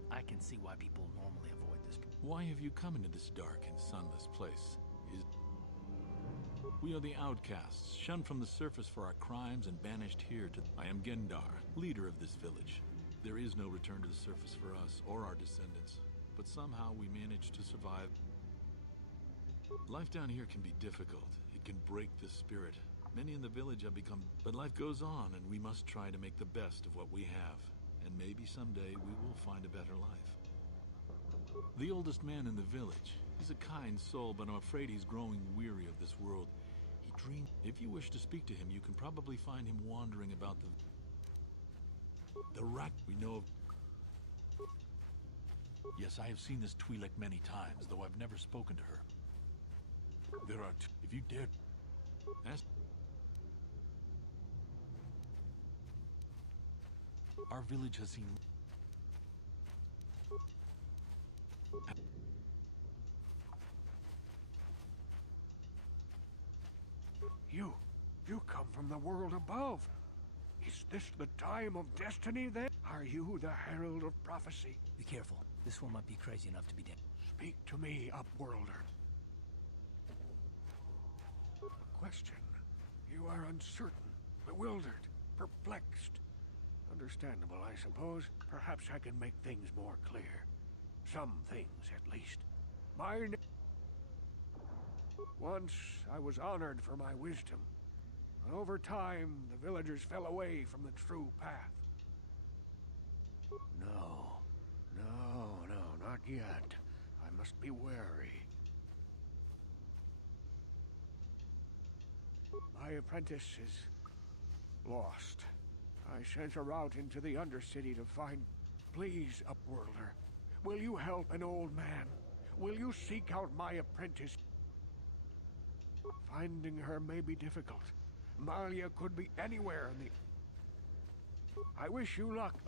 I can see why people normally avoid this. Why have you come into this dark and sunless place? We are the outcasts, shunned from the surface for our crimes and banished here to... I am Gendar, leader of this village. There is no return to the surface for us or our descendants, but somehow we managed to survive. Life down here can be difficult. It can break the spirit. Many in the village have become... But life goes on, and we must try to make the best of what we have. And maybe someday we will find a better life. The oldest man in the village. He's a kind soul, but I'm afraid he's growing weary of this world. He dreams... If you wish to speak to him, you can probably find him wandering about the rack we know of. Yes, I have seen this Twi'lek many times, though I've never spoken to her. There are two. If you dare ask... Our village has seen... You come from the world above. Is this the time of destiny then? Are you the herald of prophecy? Be careful. This one might be crazy enough to be dead. Speak to me, Upworlder. A question. You are uncertain, bewildered, perplexed. Understandable, I suppose. Perhaps I can make things more clear. Some things, at least. My name... Once I was honored for my wisdom. But over time, the villagers fell away from the true path. No, not yet. I must be wary. My apprentice is lost. I sent her out into the Undercity to find... Please, Upworlder, will you help an old man? Will you seek out my apprentice? Finding her may be difficult. Malia could be anywhere in the... I wish you luck.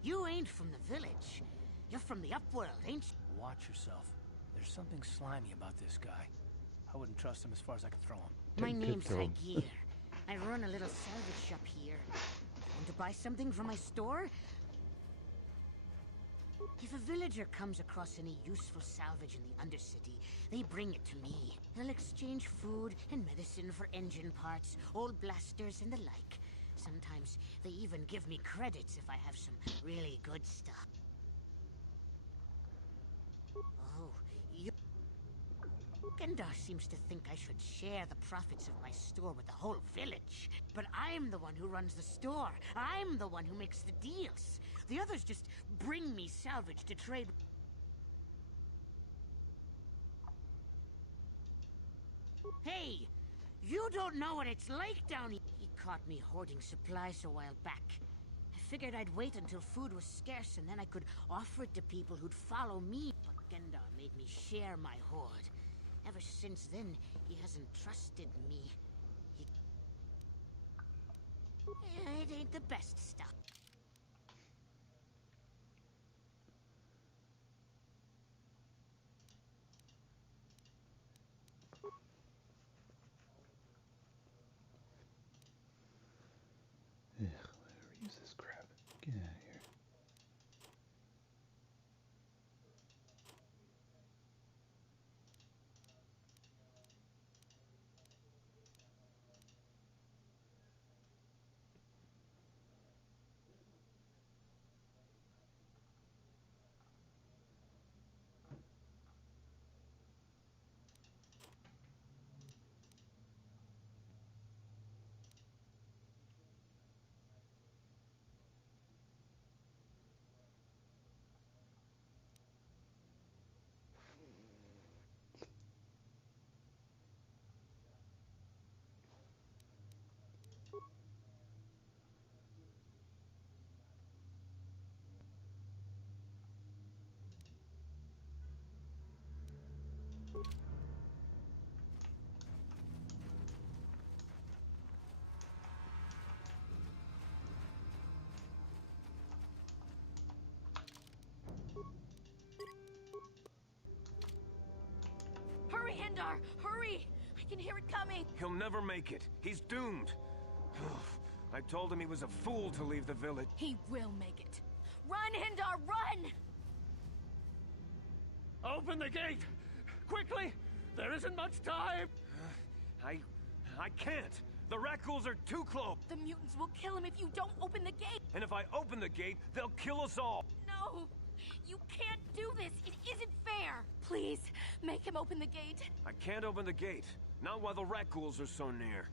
You ain't from the village. You're from the Upworld, ain't you? Watch yourself. There's something slimy about this guy. I wouldn't trust him as far as I could throw him. My name's Hagir. I run a little salvage shop here. Want to buy something from my store? If a villager comes across any useful salvage in the Undercity, they bring it to me. They'll exchange food and medicine for engine parts, old blasters, and the like. Sometimes they even give me credits if I have some really good stuff. Oh, you... Gendar seems to think I should share the profits of my store with the whole village. But I'm the one who runs the store. I'm the one who makes the deals. The others just bring me salvage to trade. Hey! You don't know what it's like down here. He caught me hoarding supplies a while back. I figured I'd wait until food was scarce and then I could offer it to people who'd follow me. But Gendar made me share my hoard. Ever since then, he hasn't trusted me. It ain't the best stuff. Ugh, whatever, use this crap. Get out of here. Hendar, hurry! I can hear it coming. He'll never make it. He's doomed. I told him he was a fool to leave the village. He will make it. Run, Hendar, run! Open the gate! Quickly! There isn't much time! I can't! The Rakghouls are too close! The mutants will kill him if you don't open the gate! And if I open the gate, they'll kill us all! No! You can't do this! It isn't fair! Please, make him open the gate! I can't open the gate. Not while the Rakghouls are so near.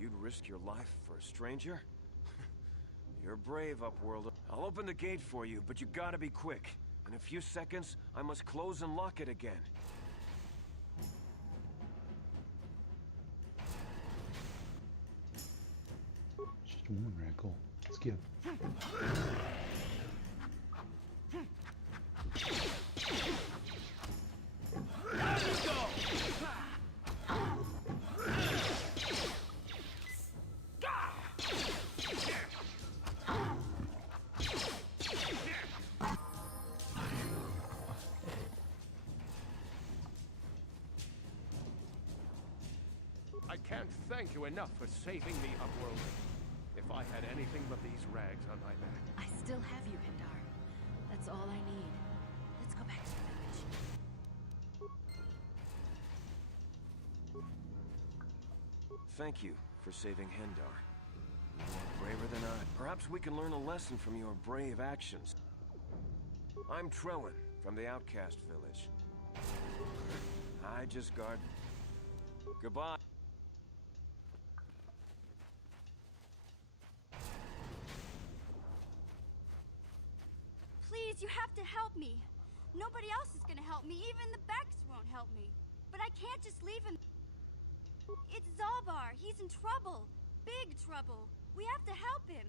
You'd risk your life for a stranger? You're brave, Upworlder. I'll open the gate for you, but you gotta be quick. In a few seconds, I must close and lock it again. Just one Raggle. Let's give. I can't thank you enough for saving me, Upworlder. If I had anything but these rags on my back. I still have you, Hendar. That's all I need. Let's go back to the village. Thank you for saving Hendar. You are braver than I. Perhaps we can learn a lesson from your brave actions. I'm Trellin, from the Outcast Village. I just guard... Goodbye. Please, you have to help me. Nobody else is gonna help me. Even the Becks won't help me. But I can't just leave him. It's Zalbar. He's in trouble. Big trouble. We have to help him.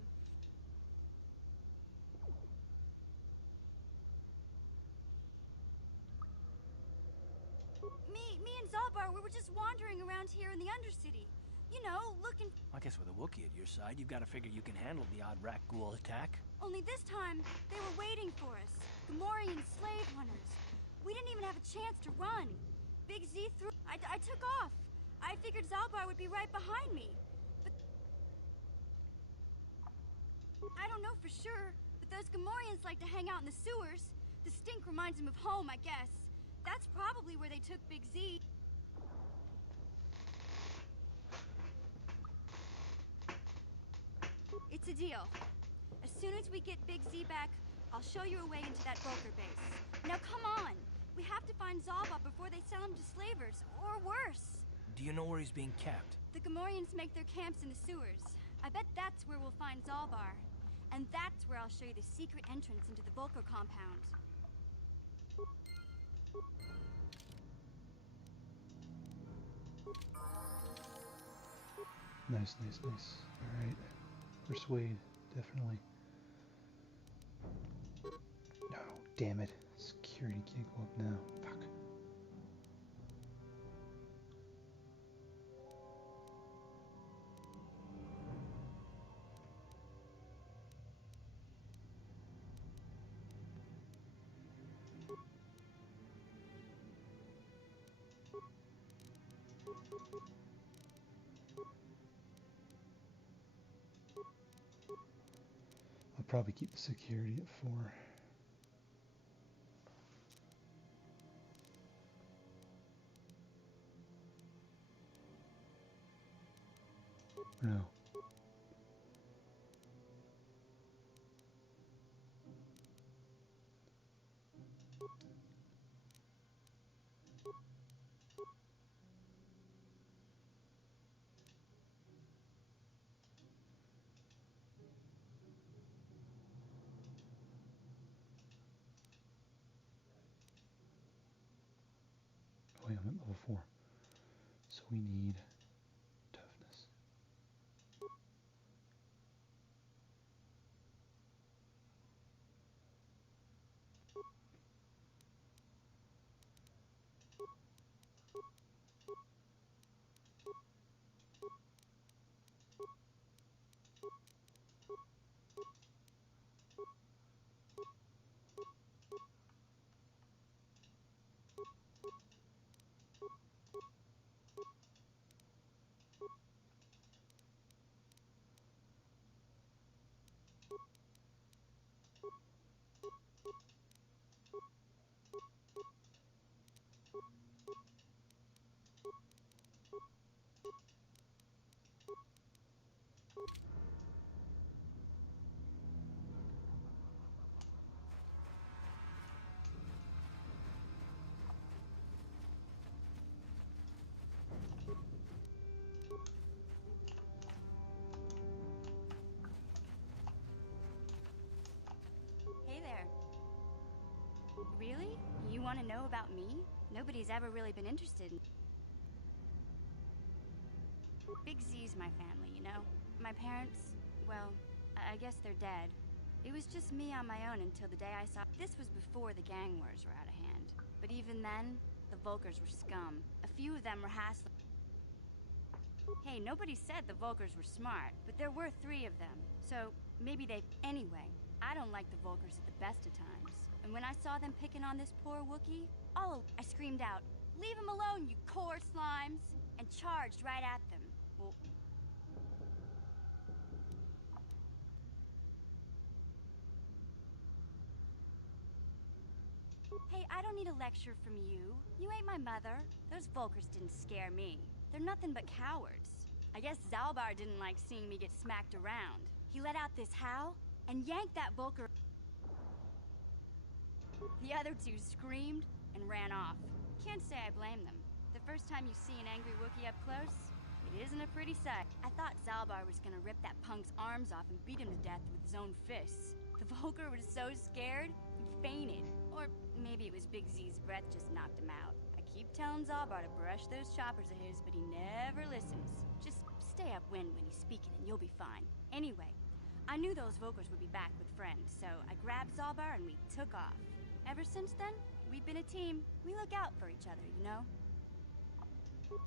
Me and Zalbar, we were just wandering around here in the Undercity. You know, looking... I guess with a Wookiee at your side, you've got to figure you can handle the odd Rakghoul attack. Only this time, they were waiting for us. Gamorrean slave hunters. We didn't even have a chance to run. Big Z threw... I took off. I figured Zalbar would be right behind me. But... I don't know for sure, but those Gamorreans like to hang out in the sewers. The stink reminds them of home, I guess. That's probably where they took Big Z. It's a deal. As soon as we get Big Z back, I'll show you a way into that Vulker base. Now come on! We have to find Zalba before they sell him to slavers, or worse. Do you know where he's being kept? The Gamorreans make their camps in the sewers. I bet that's where we'll find Zalbar. And that's where I'll show you the secret entrance into the Vulker compound. Nice, nice, nice. Alright. Persuade, definitely. No, damn it. Security can't go up now. Fuck. I'll probably keep the security at 4. No. Oh yeah, I'm at level 4. So we need toughness. Really? You want to know about me? Nobody's ever really been interested in... Big Z's my family, you know? My parents, well, I guess they're dead. It was just me on my own until the day I saw... This was before the gang wars were out of hand. But even then, the Volkers were scum. A few of them were hassling... Hey, nobody said the Volkers were smart, but there were 3 of them. So, maybe they... Anyway, I don't like the Volkers at the best of times. And when I saw them picking on this poor Wookiee, I screamed out, "Leave him alone, you core slimes!" And charged right at them. Well... Hey, I don't need a lecture from you. You ain't my mother. Those Volkers didn't scare me. They're nothing but cowards. I guess Zalbar didn't like seeing me get smacked around. He let out this howl and yanked that Volker. The other 2 screamed and ran off. Can't say I blame them. The first time you see an angry Wookiee up close, it isn't a pretty sight. I thought Zalbar was gonna rip that punk's arms off and beat him to death with his own fists. The Volker was so scared, he fainted. Or maybe it was Big Z's breath just knocked him out. I keep telling Zalbar to brush those choppers of his, but he never listens. Just stay upwind when he's speaking and you'll be fine. Anyway, I knew those Volkers would be back with friends, so I grabbed Zalbar and we took off. Ever since then, we've been a team. We look out for each other, you know?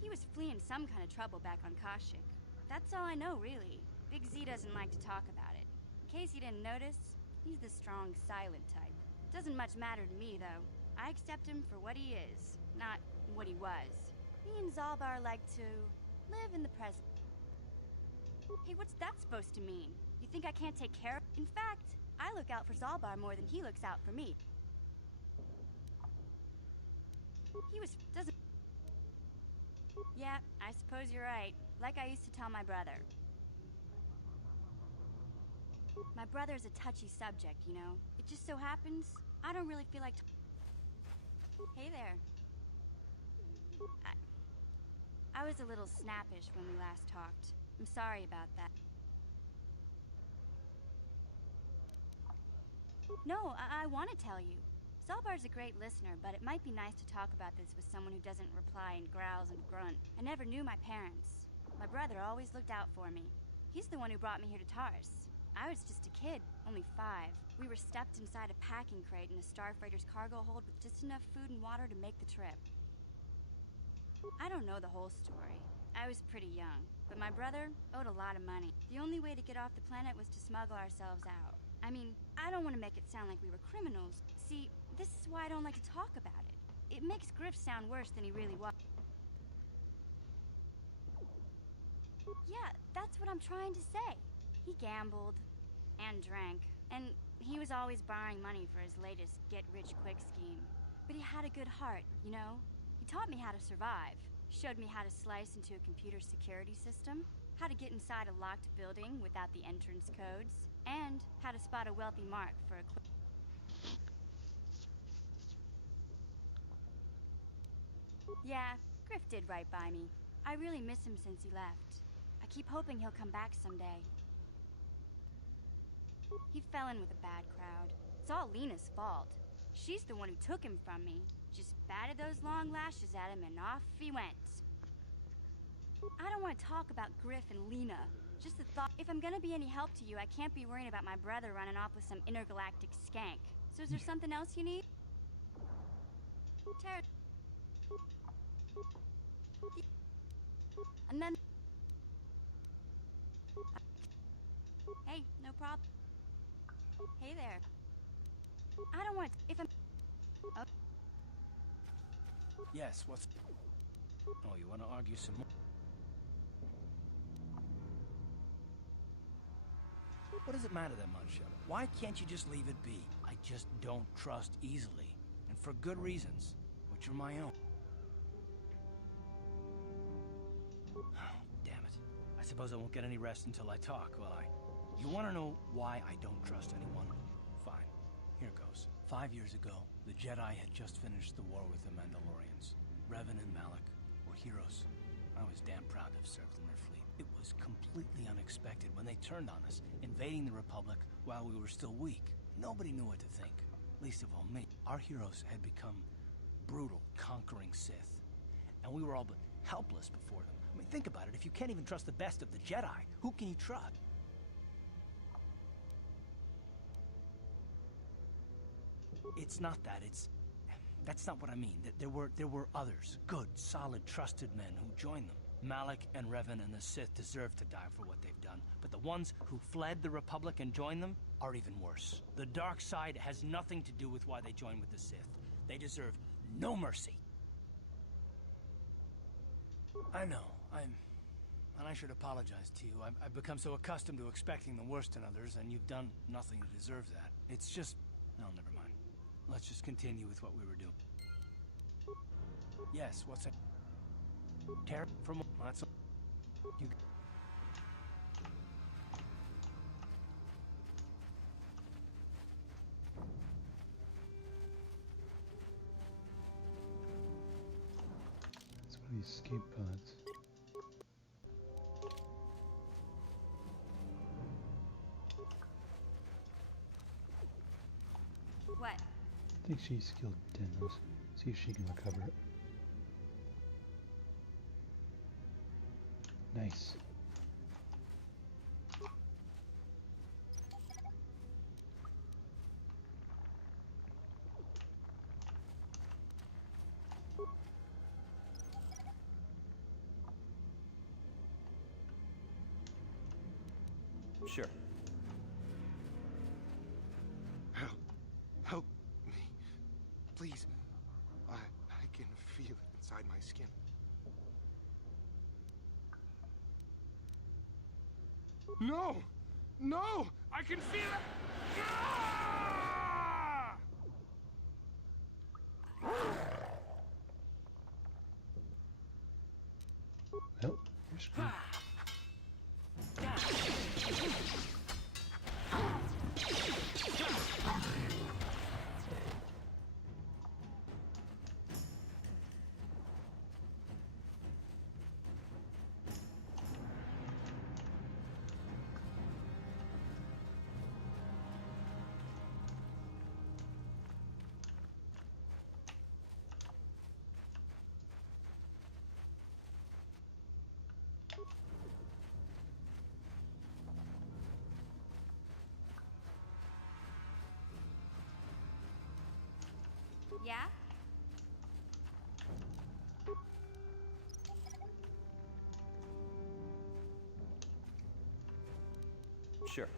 He was fleeing some kind of trouble back on Kashyyyk. That's all I know, really. Big Z doesn't like to talk about it. In case you didn't notice, he's the strong, silent type. Doesn't much matter to me, though. I accept him for what he is, not what he was. Me and Zalbar like to live in the present. Hey, what's that supposed to mean? You think I can't take care of... In fact, I look out for Zalbar more than he looks out for me. Doesn't... Yeah, I suppose you're right. Like I used to tell my brother. My brother's a touchy subject, you know? It just so happens, I don't really feel like... Hey there. I was a little snappish when we last talked. I'm sorry about that. No, I want to tell you. Zalbar's a great listener, but it might be nice to talk about this with someone who doesn't reply and growls and grunt. I never knew my parents. My brother always looked out for me. He's the one who brought me here to Taris. I was just a kid, only 5. We were stuffed inside a packing crate in a starfreighter's cargo hold with just enough food and water to make the trip. I don't know the whole story. I was pretty young, but my brother owed a lot of money. The only way to get off the planet was to smuggle ourselves out. I mean, I don't want to make it sound like we were criminals. See, this is why I don't like to talk about it. It makes Griff sound worse than he really was. Yeah, that's what I'm trying to say. He gambled and drank, and he was always borrowing money for his latest get-rich-quick scheme. But he had a good heart, you know? He taught me how to survive, showed me how to slice into a computer security system, how to get inside a locked building without the entrance codes, and how to spot a wealthy mark for a quick... Yeah, Griff did right by me. I really miss him since he left. I keep hoping he'll come back someday. He fell in with a bad crowd. It's all Lena's fault. She's the one who took him from me. Just batted those long lashes at him and off he went. I don't want to talk about Griff and Lena. Just the thought, if I'm gonna be any help to you, I can't be worrying about my brother running off with some intergalactic skank. So is there something else you need? Taris. And then... Hey, no problem. Hey there. I don't want... If I'm... Oh. Yes, what's... Oh, you want to argue some more? What does it matter that much? Why can't you just leave it be? I just don't trust easily. And for good reasons, which are my own. Oh, damn it. I suppose I won't get any rest until I talk, will I? You want to know why I don't trust anyone? Fine. Here goes. 5 years ago, the Jedi had just finished the war with the Mandalorians. Revan and Malak were heroes. I was damn proud to have served in their fleet. It was completely unexpected when they turned on us, invading the Republic while we were still weak. Nobody knew what to think. least of all me. Our heroes had become brutal, conquering Sith. And we were all but helpless before them. I mean, think about it. If you can't even trust the best of the Jedi, who can you trust? It's not that. That's not what I mean. There were others. Good, solid, trusted men who joined them. Malik and Revan and the Sith deserve to die for what they've done. But the ones who fled the Republic and joined them are even worse. The dark side has nothing to do with why they joined with the Sith. They deserve no mercy. I know. And I should apologize to you. I've become so accustomed to expecting the worst in others, and you've done nothing to deserve that. It's just... No, never mind. Let's just continue with what we were doing. Yes, what's it? Taris from... That's... You... That's one of these escape pods. What? I think she's killed Dennis. See if she can recover it. Nice. Sure. Help me. Please. I can feel it inside my skin. No! No! I can feel it! Ah! Well, you're screwed. Yeah? Sure.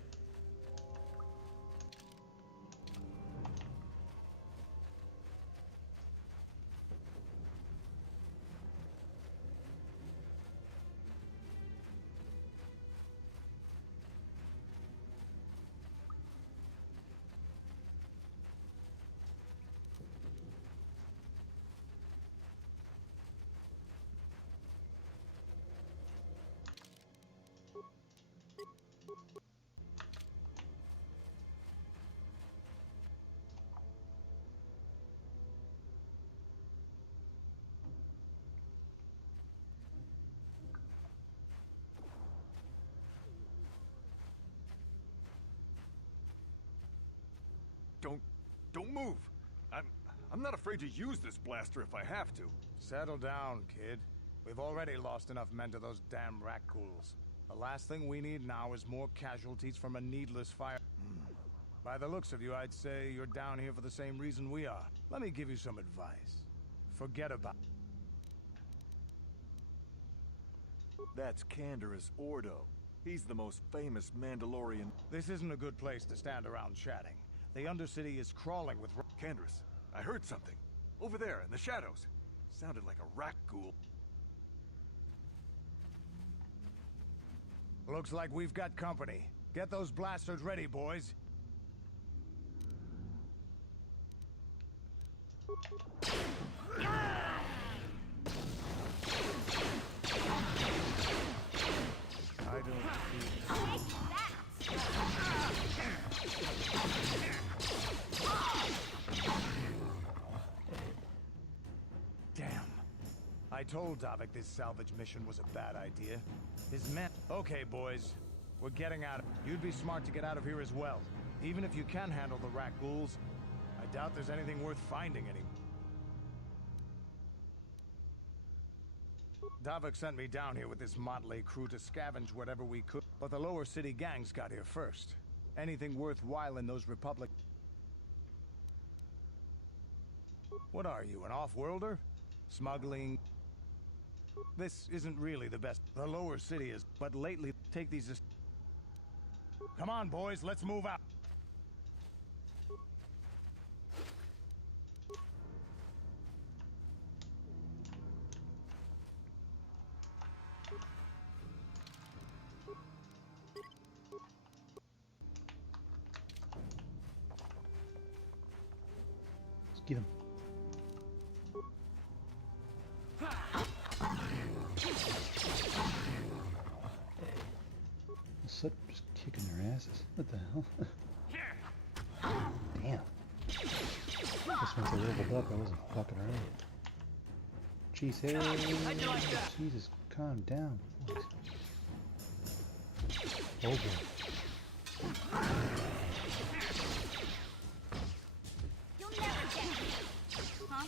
Don't move. I'm not afraid to use this blaster if I have to. Settle down, kid. We've already lost enough men to those damn rat ghouls. The last thing we need now is more casualties from a needless fire. By the looks of you, I'd say you're down here for the same reason we are. Let me give you some advice. Forget about... That's Canderous Ordo. He's the most famous Mandalorian. This isn't a good place to stand around chatting. The Undercity is crawling with... Canderous, I heard something. Over there, in the shadows. Sounded like a rat ghoul. Looks like we've got company. Get those blasters ready, boys. I don't feel... Damn. I told Davik this salvage mission was a bad idea. His men... Okay, boys. We're getting out of... You'd be smart to get out of here as well. Even if you can handle the rat ghouls, I I doubt there's anything worth finding anymore. Davik sent me down here with this motley crew to scavenge whatever we could, but the lower city gangs got here first. Anything worthwhile in those Republic... What are you, an off-worlder? Smuggling? This isn't really the best. The lower city is, but lately, take these as... Come on, boys, let's move out. Let's get him. Such just kicking their asses. What the hell? Damn. Just once I leveled up, I wasn't fucking around. Jeez, hey, Jesus, calm down. Oh boy. You'll never get me. Huh?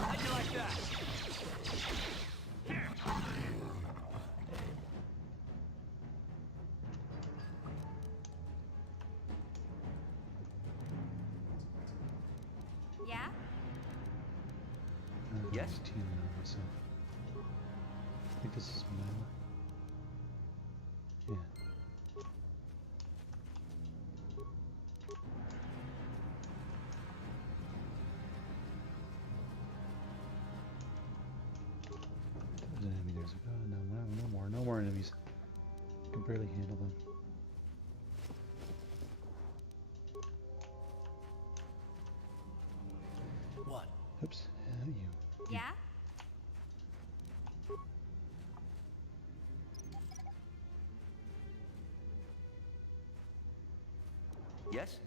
How'd you like that? Yeah? Yes? Myself. I think this is Mel. Yeah. There's an enemy. There's a no more enemies. I can barely handle them. What? Oops, you. Yeah? Yes?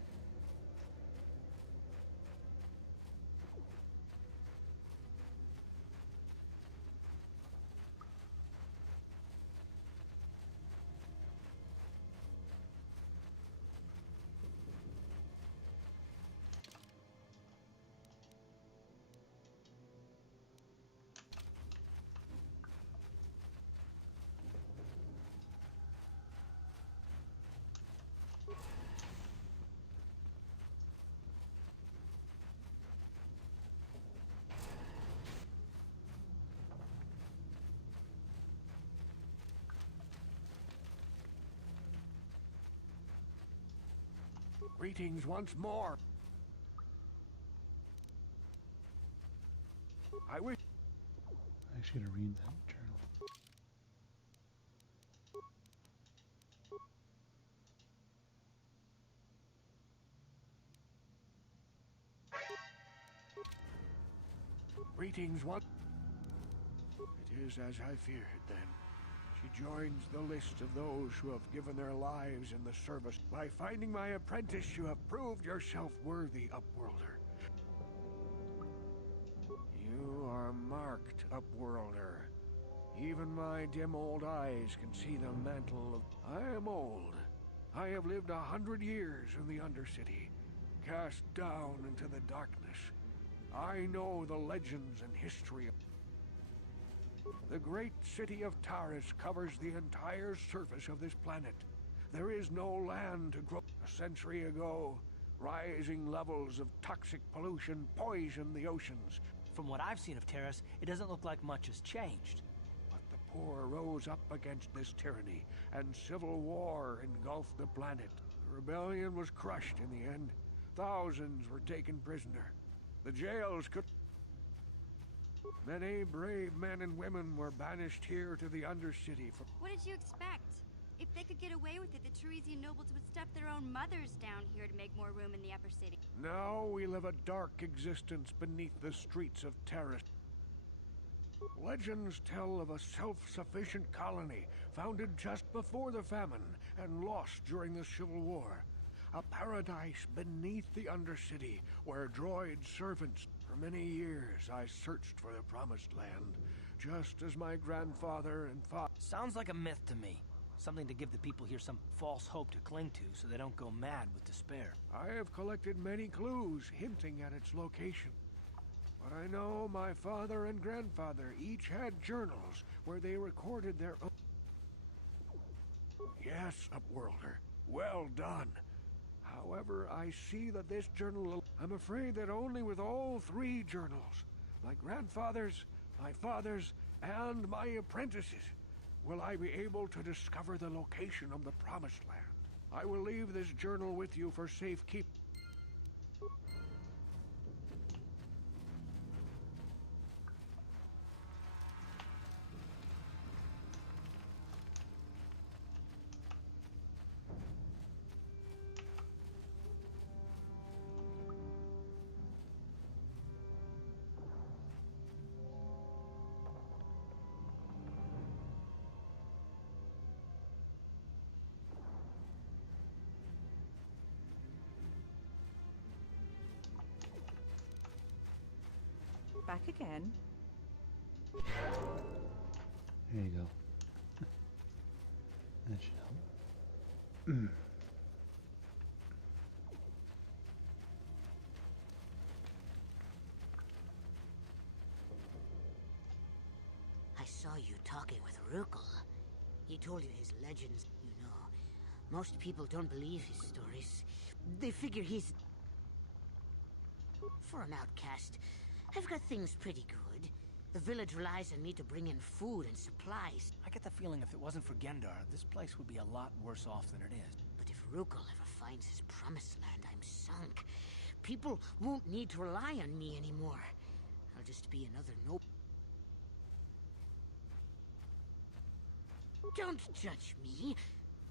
Greetings once more. I wish... I actually gotta read that journal. Greetings once... It is as I feared, then. She joins the list of those who have given their lives in the service. By finding my apprentice, you have proved yourself worthy, Upworlder. You are marked, Upworlder. Even my dim old eyes can see the mantle of... I am old. I have lived 100 years in the Undercity, cast down into the darkness. I know the legends and history of... The great city of Taris covers the entire surface of this planet. There is no land to grow. A century ago, rising levels of toxic pollution poisoned the oceans. From what I've seen of Taris, it doesn't look like much has changed. But the poor rose up against this tyranny, and civil war engulfed the planet. The rebellion was crushed in the end. Thousands were taken prisoner. The jails could... Many brave men and women were banished here to the Undercity for... What did you expect? If they could get away with it, the Tarisian nobles would stuff their own mothers down here to make more room in the upper city. Now we live a dark existence beneath the streets of Taris. Legends tell of a self-sufficient colony founded just before the famine and lost during the Civil War. A paradise beneath the Undercity where droid servants... For many years I searched for the Promised Land, just as my grandfather and father... Sounds like a myth to me. Something to give the people here some false hope to cling to so they don't go mad with despair. I have collected many clues hinting at its location. But I know my father and grandfather each had journals where they recorded their own... Yes, Upworlder. Well done. However, I see that this journal... I'm afraid that only with all three journals, my grandfather's, my father's, and my apprentices, will I be able to discover the location of the Promised Land. I will leave this journal with you for safekeeping. Back again. There you go. That should help. I saw you talking with Rukel. He told you his legends. You know, most people don't believe his stories. They figure he's... For an outcast, I've got things pretty good. The village relies on me to bring in food and supplies. I get the feeling if it wasn't for Gendar, this place would be a lot worse off than it is. But if Rukel ever finds his promised land, I'm sunk. People won't need to rely on me anymore. I'll just be another noble. Don't judge me.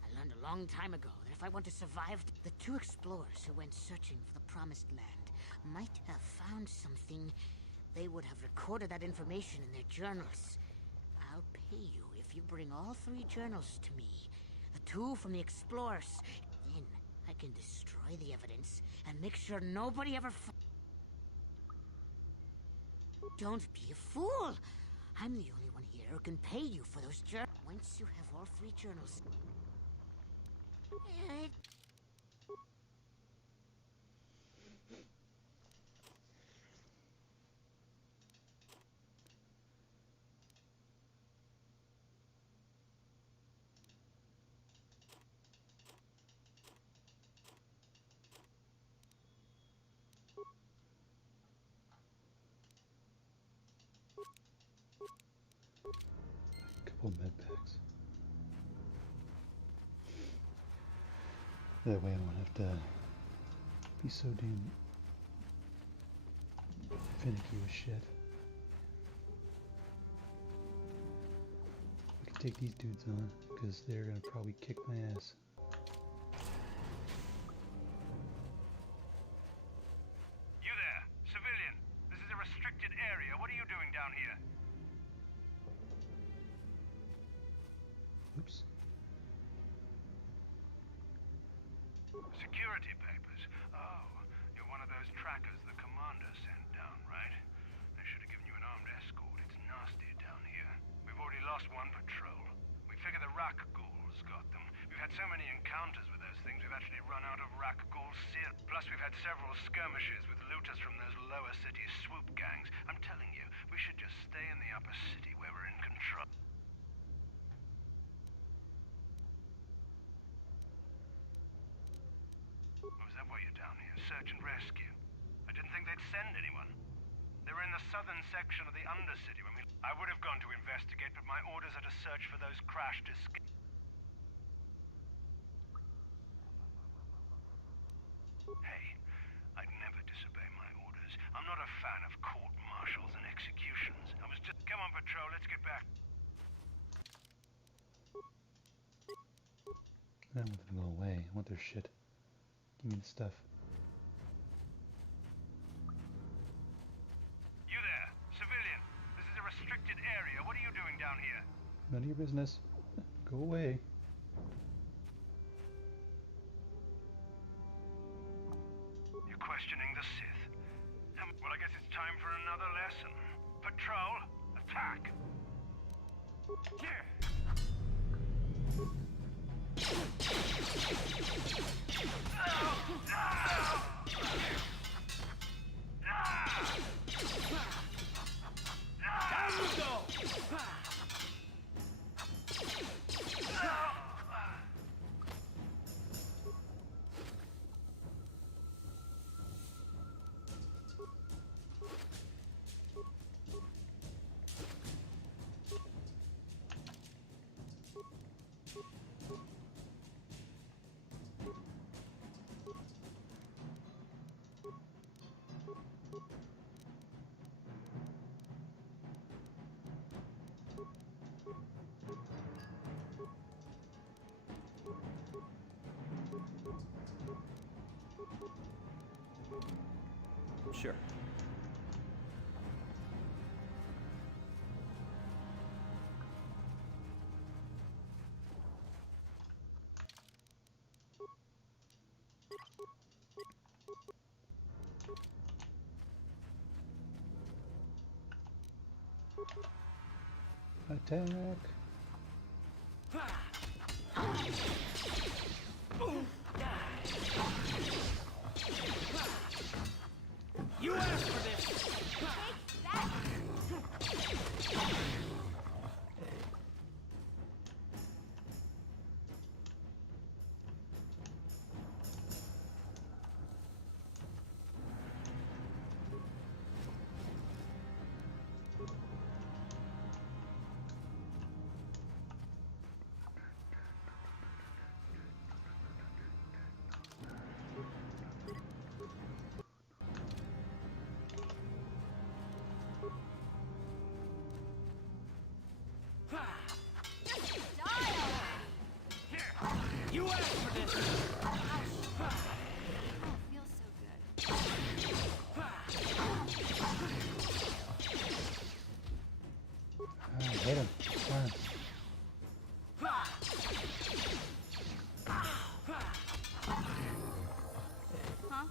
I learned a long time ago that if I want to survive, the two explorers who went searching for the Promised Land might have found something. They would have recorded that information in their journals. I'll pay you if you bring all three journals to me. The two from the explorers. Then I can destroy the evidence and make sure nobody ever... Don't be a fool! I'm the only one here who can pay you for those journals. Once you have all three journals... Couple med packs. That way I won't have to be so damn finicky with shit. We can take these dudes on, because they're gonna probably kick my ass. You there, civilian. This is a restricted area. What are you doing down here? Oops. Security papers. Oh, you're one of those trackers the commander sent down, right? They should have given you an armed escort. It's nasty down here. We've already lost one patrol. We figure the Rak ghouls got them. We've had so many encounters with those things, we've actually run out of Rak ghoul seer. Plus we've had several skirmishes with looters from those lower city swoop gangs. I'm telling you, we should just stay in the upper city where we're in control. Was that why you're down here? Search and rescue? I didn't think they'd send anyone. They were in the southern section of the Undercity when we... I would have gone to investigate, but my orders are to search for those crashed escape... Hey, I'd never disobey my orders. I'm not a fan of court-martials and executions. I was just... Come on, patrol, let's get back. I want them to go away. I want their shit. Give me the stuff. You there, civilian. This is a restricted area. What are you doing down here? None of your business. Go away. You're questioning the Sith. Well, I guess it's time for another lesson. Patrol, attack! Down you go! Sure. Attack! You asked for this! You asked for this! Feels so good. Hit him. Fine. Huh?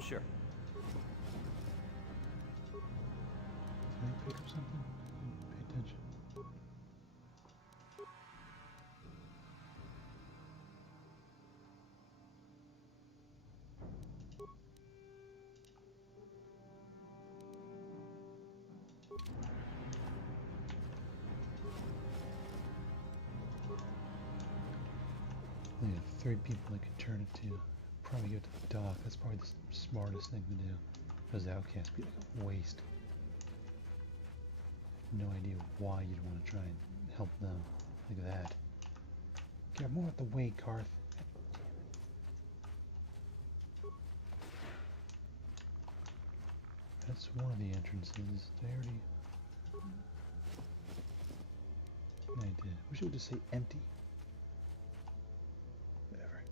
Sure. Did I pick up something? Pay attention. Only have 3 people I could turn it to. Probably go to the dock. That's probably the smartest thing to do. Those outcasts be like a waste. No idea why you'd want to try and help them like that. Get more out the way, Garth. That's one of the entrances. They already... I did. Wish it would just say empty. Whatever.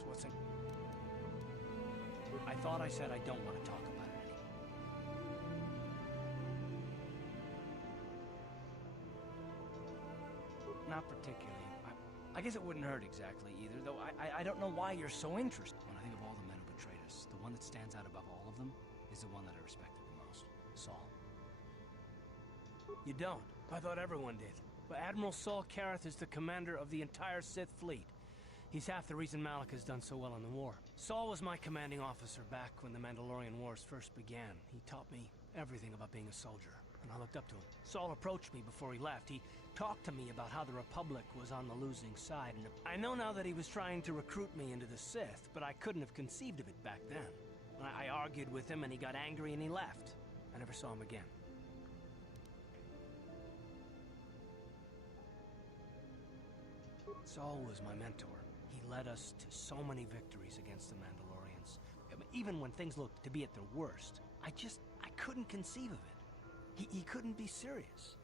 Yes, what's it? I thought I said I don't want to talk about it anymore. Not particularly. I guess it wouldn't hurt exactly either, though I don't know why you're so interested. When I think of all the men who betrayed us, the one that stands out above all of them is the one that I respected the most. Saul. You don't? I thought everyone did. But Admiral Saul Kareth is the commander of the entire Sith fleet. He's half the reason Malak has done so well in the war. Saul was my commanding officer back when the Mandalorian Wars first began. He taught me everything about being a soldier, and I looked up to him. Saul approached me before he left. He talked to me about how the Republic was on the losing side, and I know now that he was trying to recruit me into the Sith, but I couldn't have conceived of it back then. I argued with him, and he got angry, and he left. I never saw him again. Saul was my mentor. He led us to so many victories against the Mandalorians. I mean, even when things looked to be at their worst, I couldn't conceive of it. He couldn't be serious.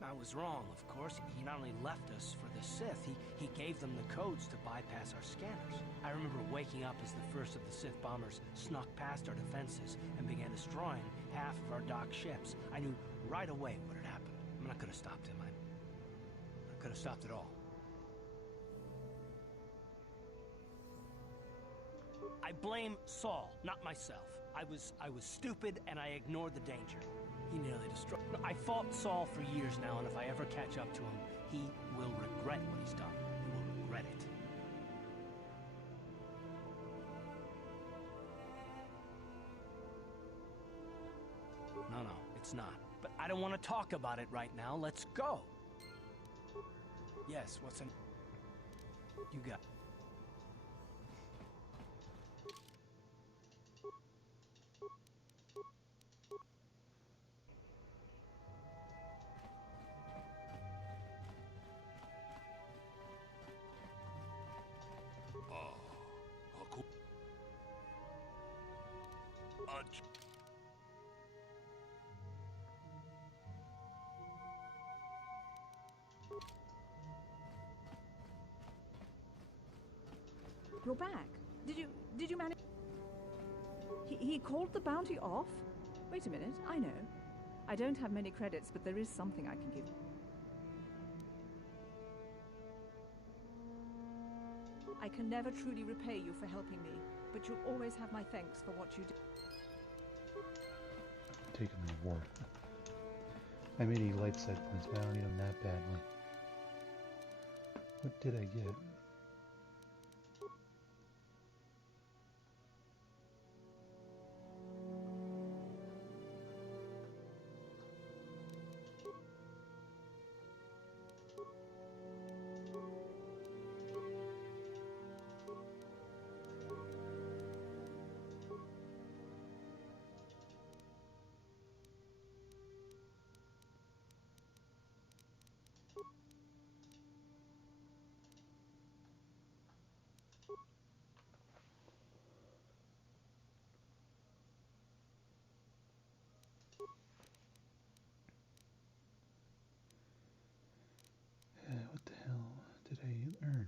I was wrong, of course. He not only left us for the Sith, he gave them the codes to bypass our scanners. I remember waking up as the first of the Sith bombers snuck past our defenses and began destroying half of our docked ships. I knew right away what had happened. I mean, I could have stopped him. I could have stopped it all. I blame Saul, not myself. I was stupid and I ignored the danger. He nearly destroyed. I fought Saul for years now, and if I ever catch up to him, he will regret what he's done. He will regret it. No, it's not. But I don't want to talk about it right now. Let's go. Yes, what's in... You got... You're back. Did you manage? He called the bounty off? Wait a minute, I know. I don't have many credits, but there is something I can give. I can never truly repay you for helping me, but you'll always have my thanks for what you did. Take him to war. I made any light side points, but I don't need them that badly. What did I get? What the hell did I earn?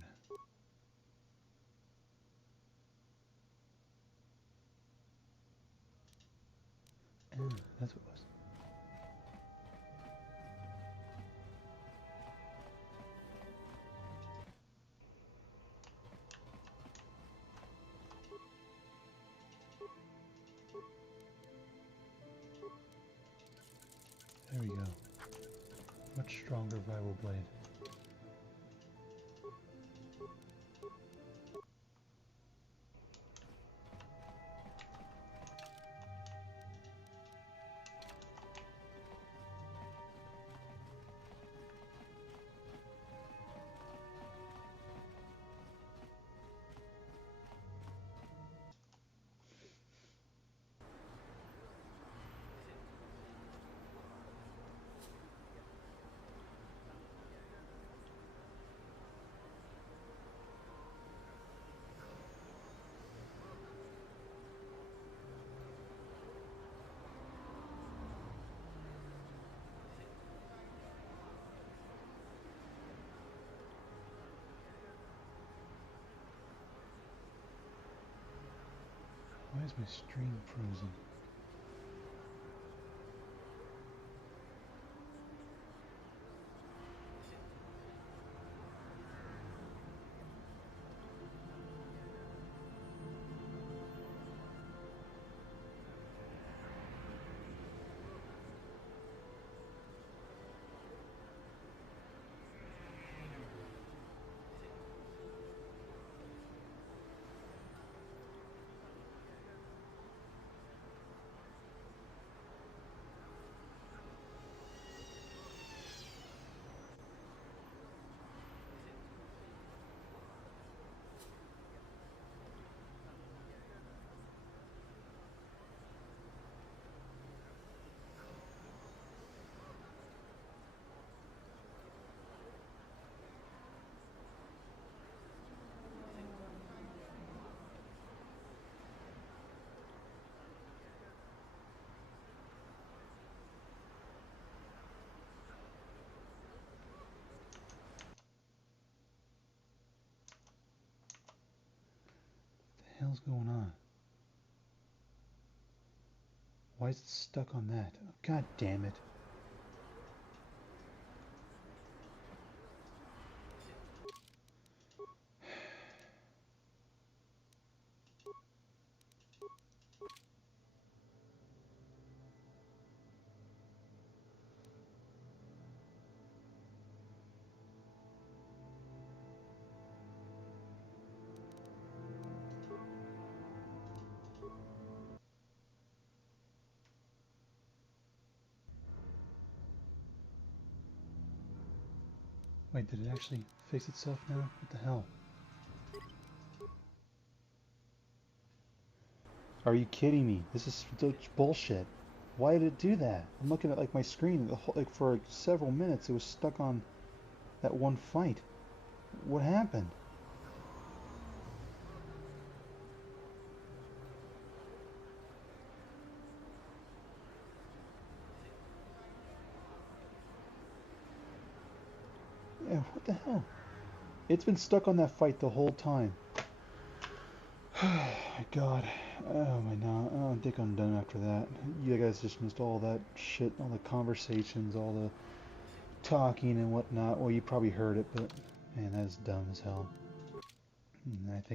That's what it was. There we go. Much stronger rival blade. is my stream frozen? What the hell's going on? Why is it stuck on that? Oh, God damn it. Wait, did it actually fix itself now? What the hell? Are you kidding me? This is such bullshit. Why did it do that? I'm looking at like my screen, the whole, like for like, several minutes it was stuck on that one fight. What happened? Yeah, what the hell? It's been stuck on that fight the whole time. God. Oh my god. I don't think I'm done after that. You guys just missed all that shit, all the conversations, all the talking and whatnot. Well, you probably heard it, but man, that's dumb as hell. And I think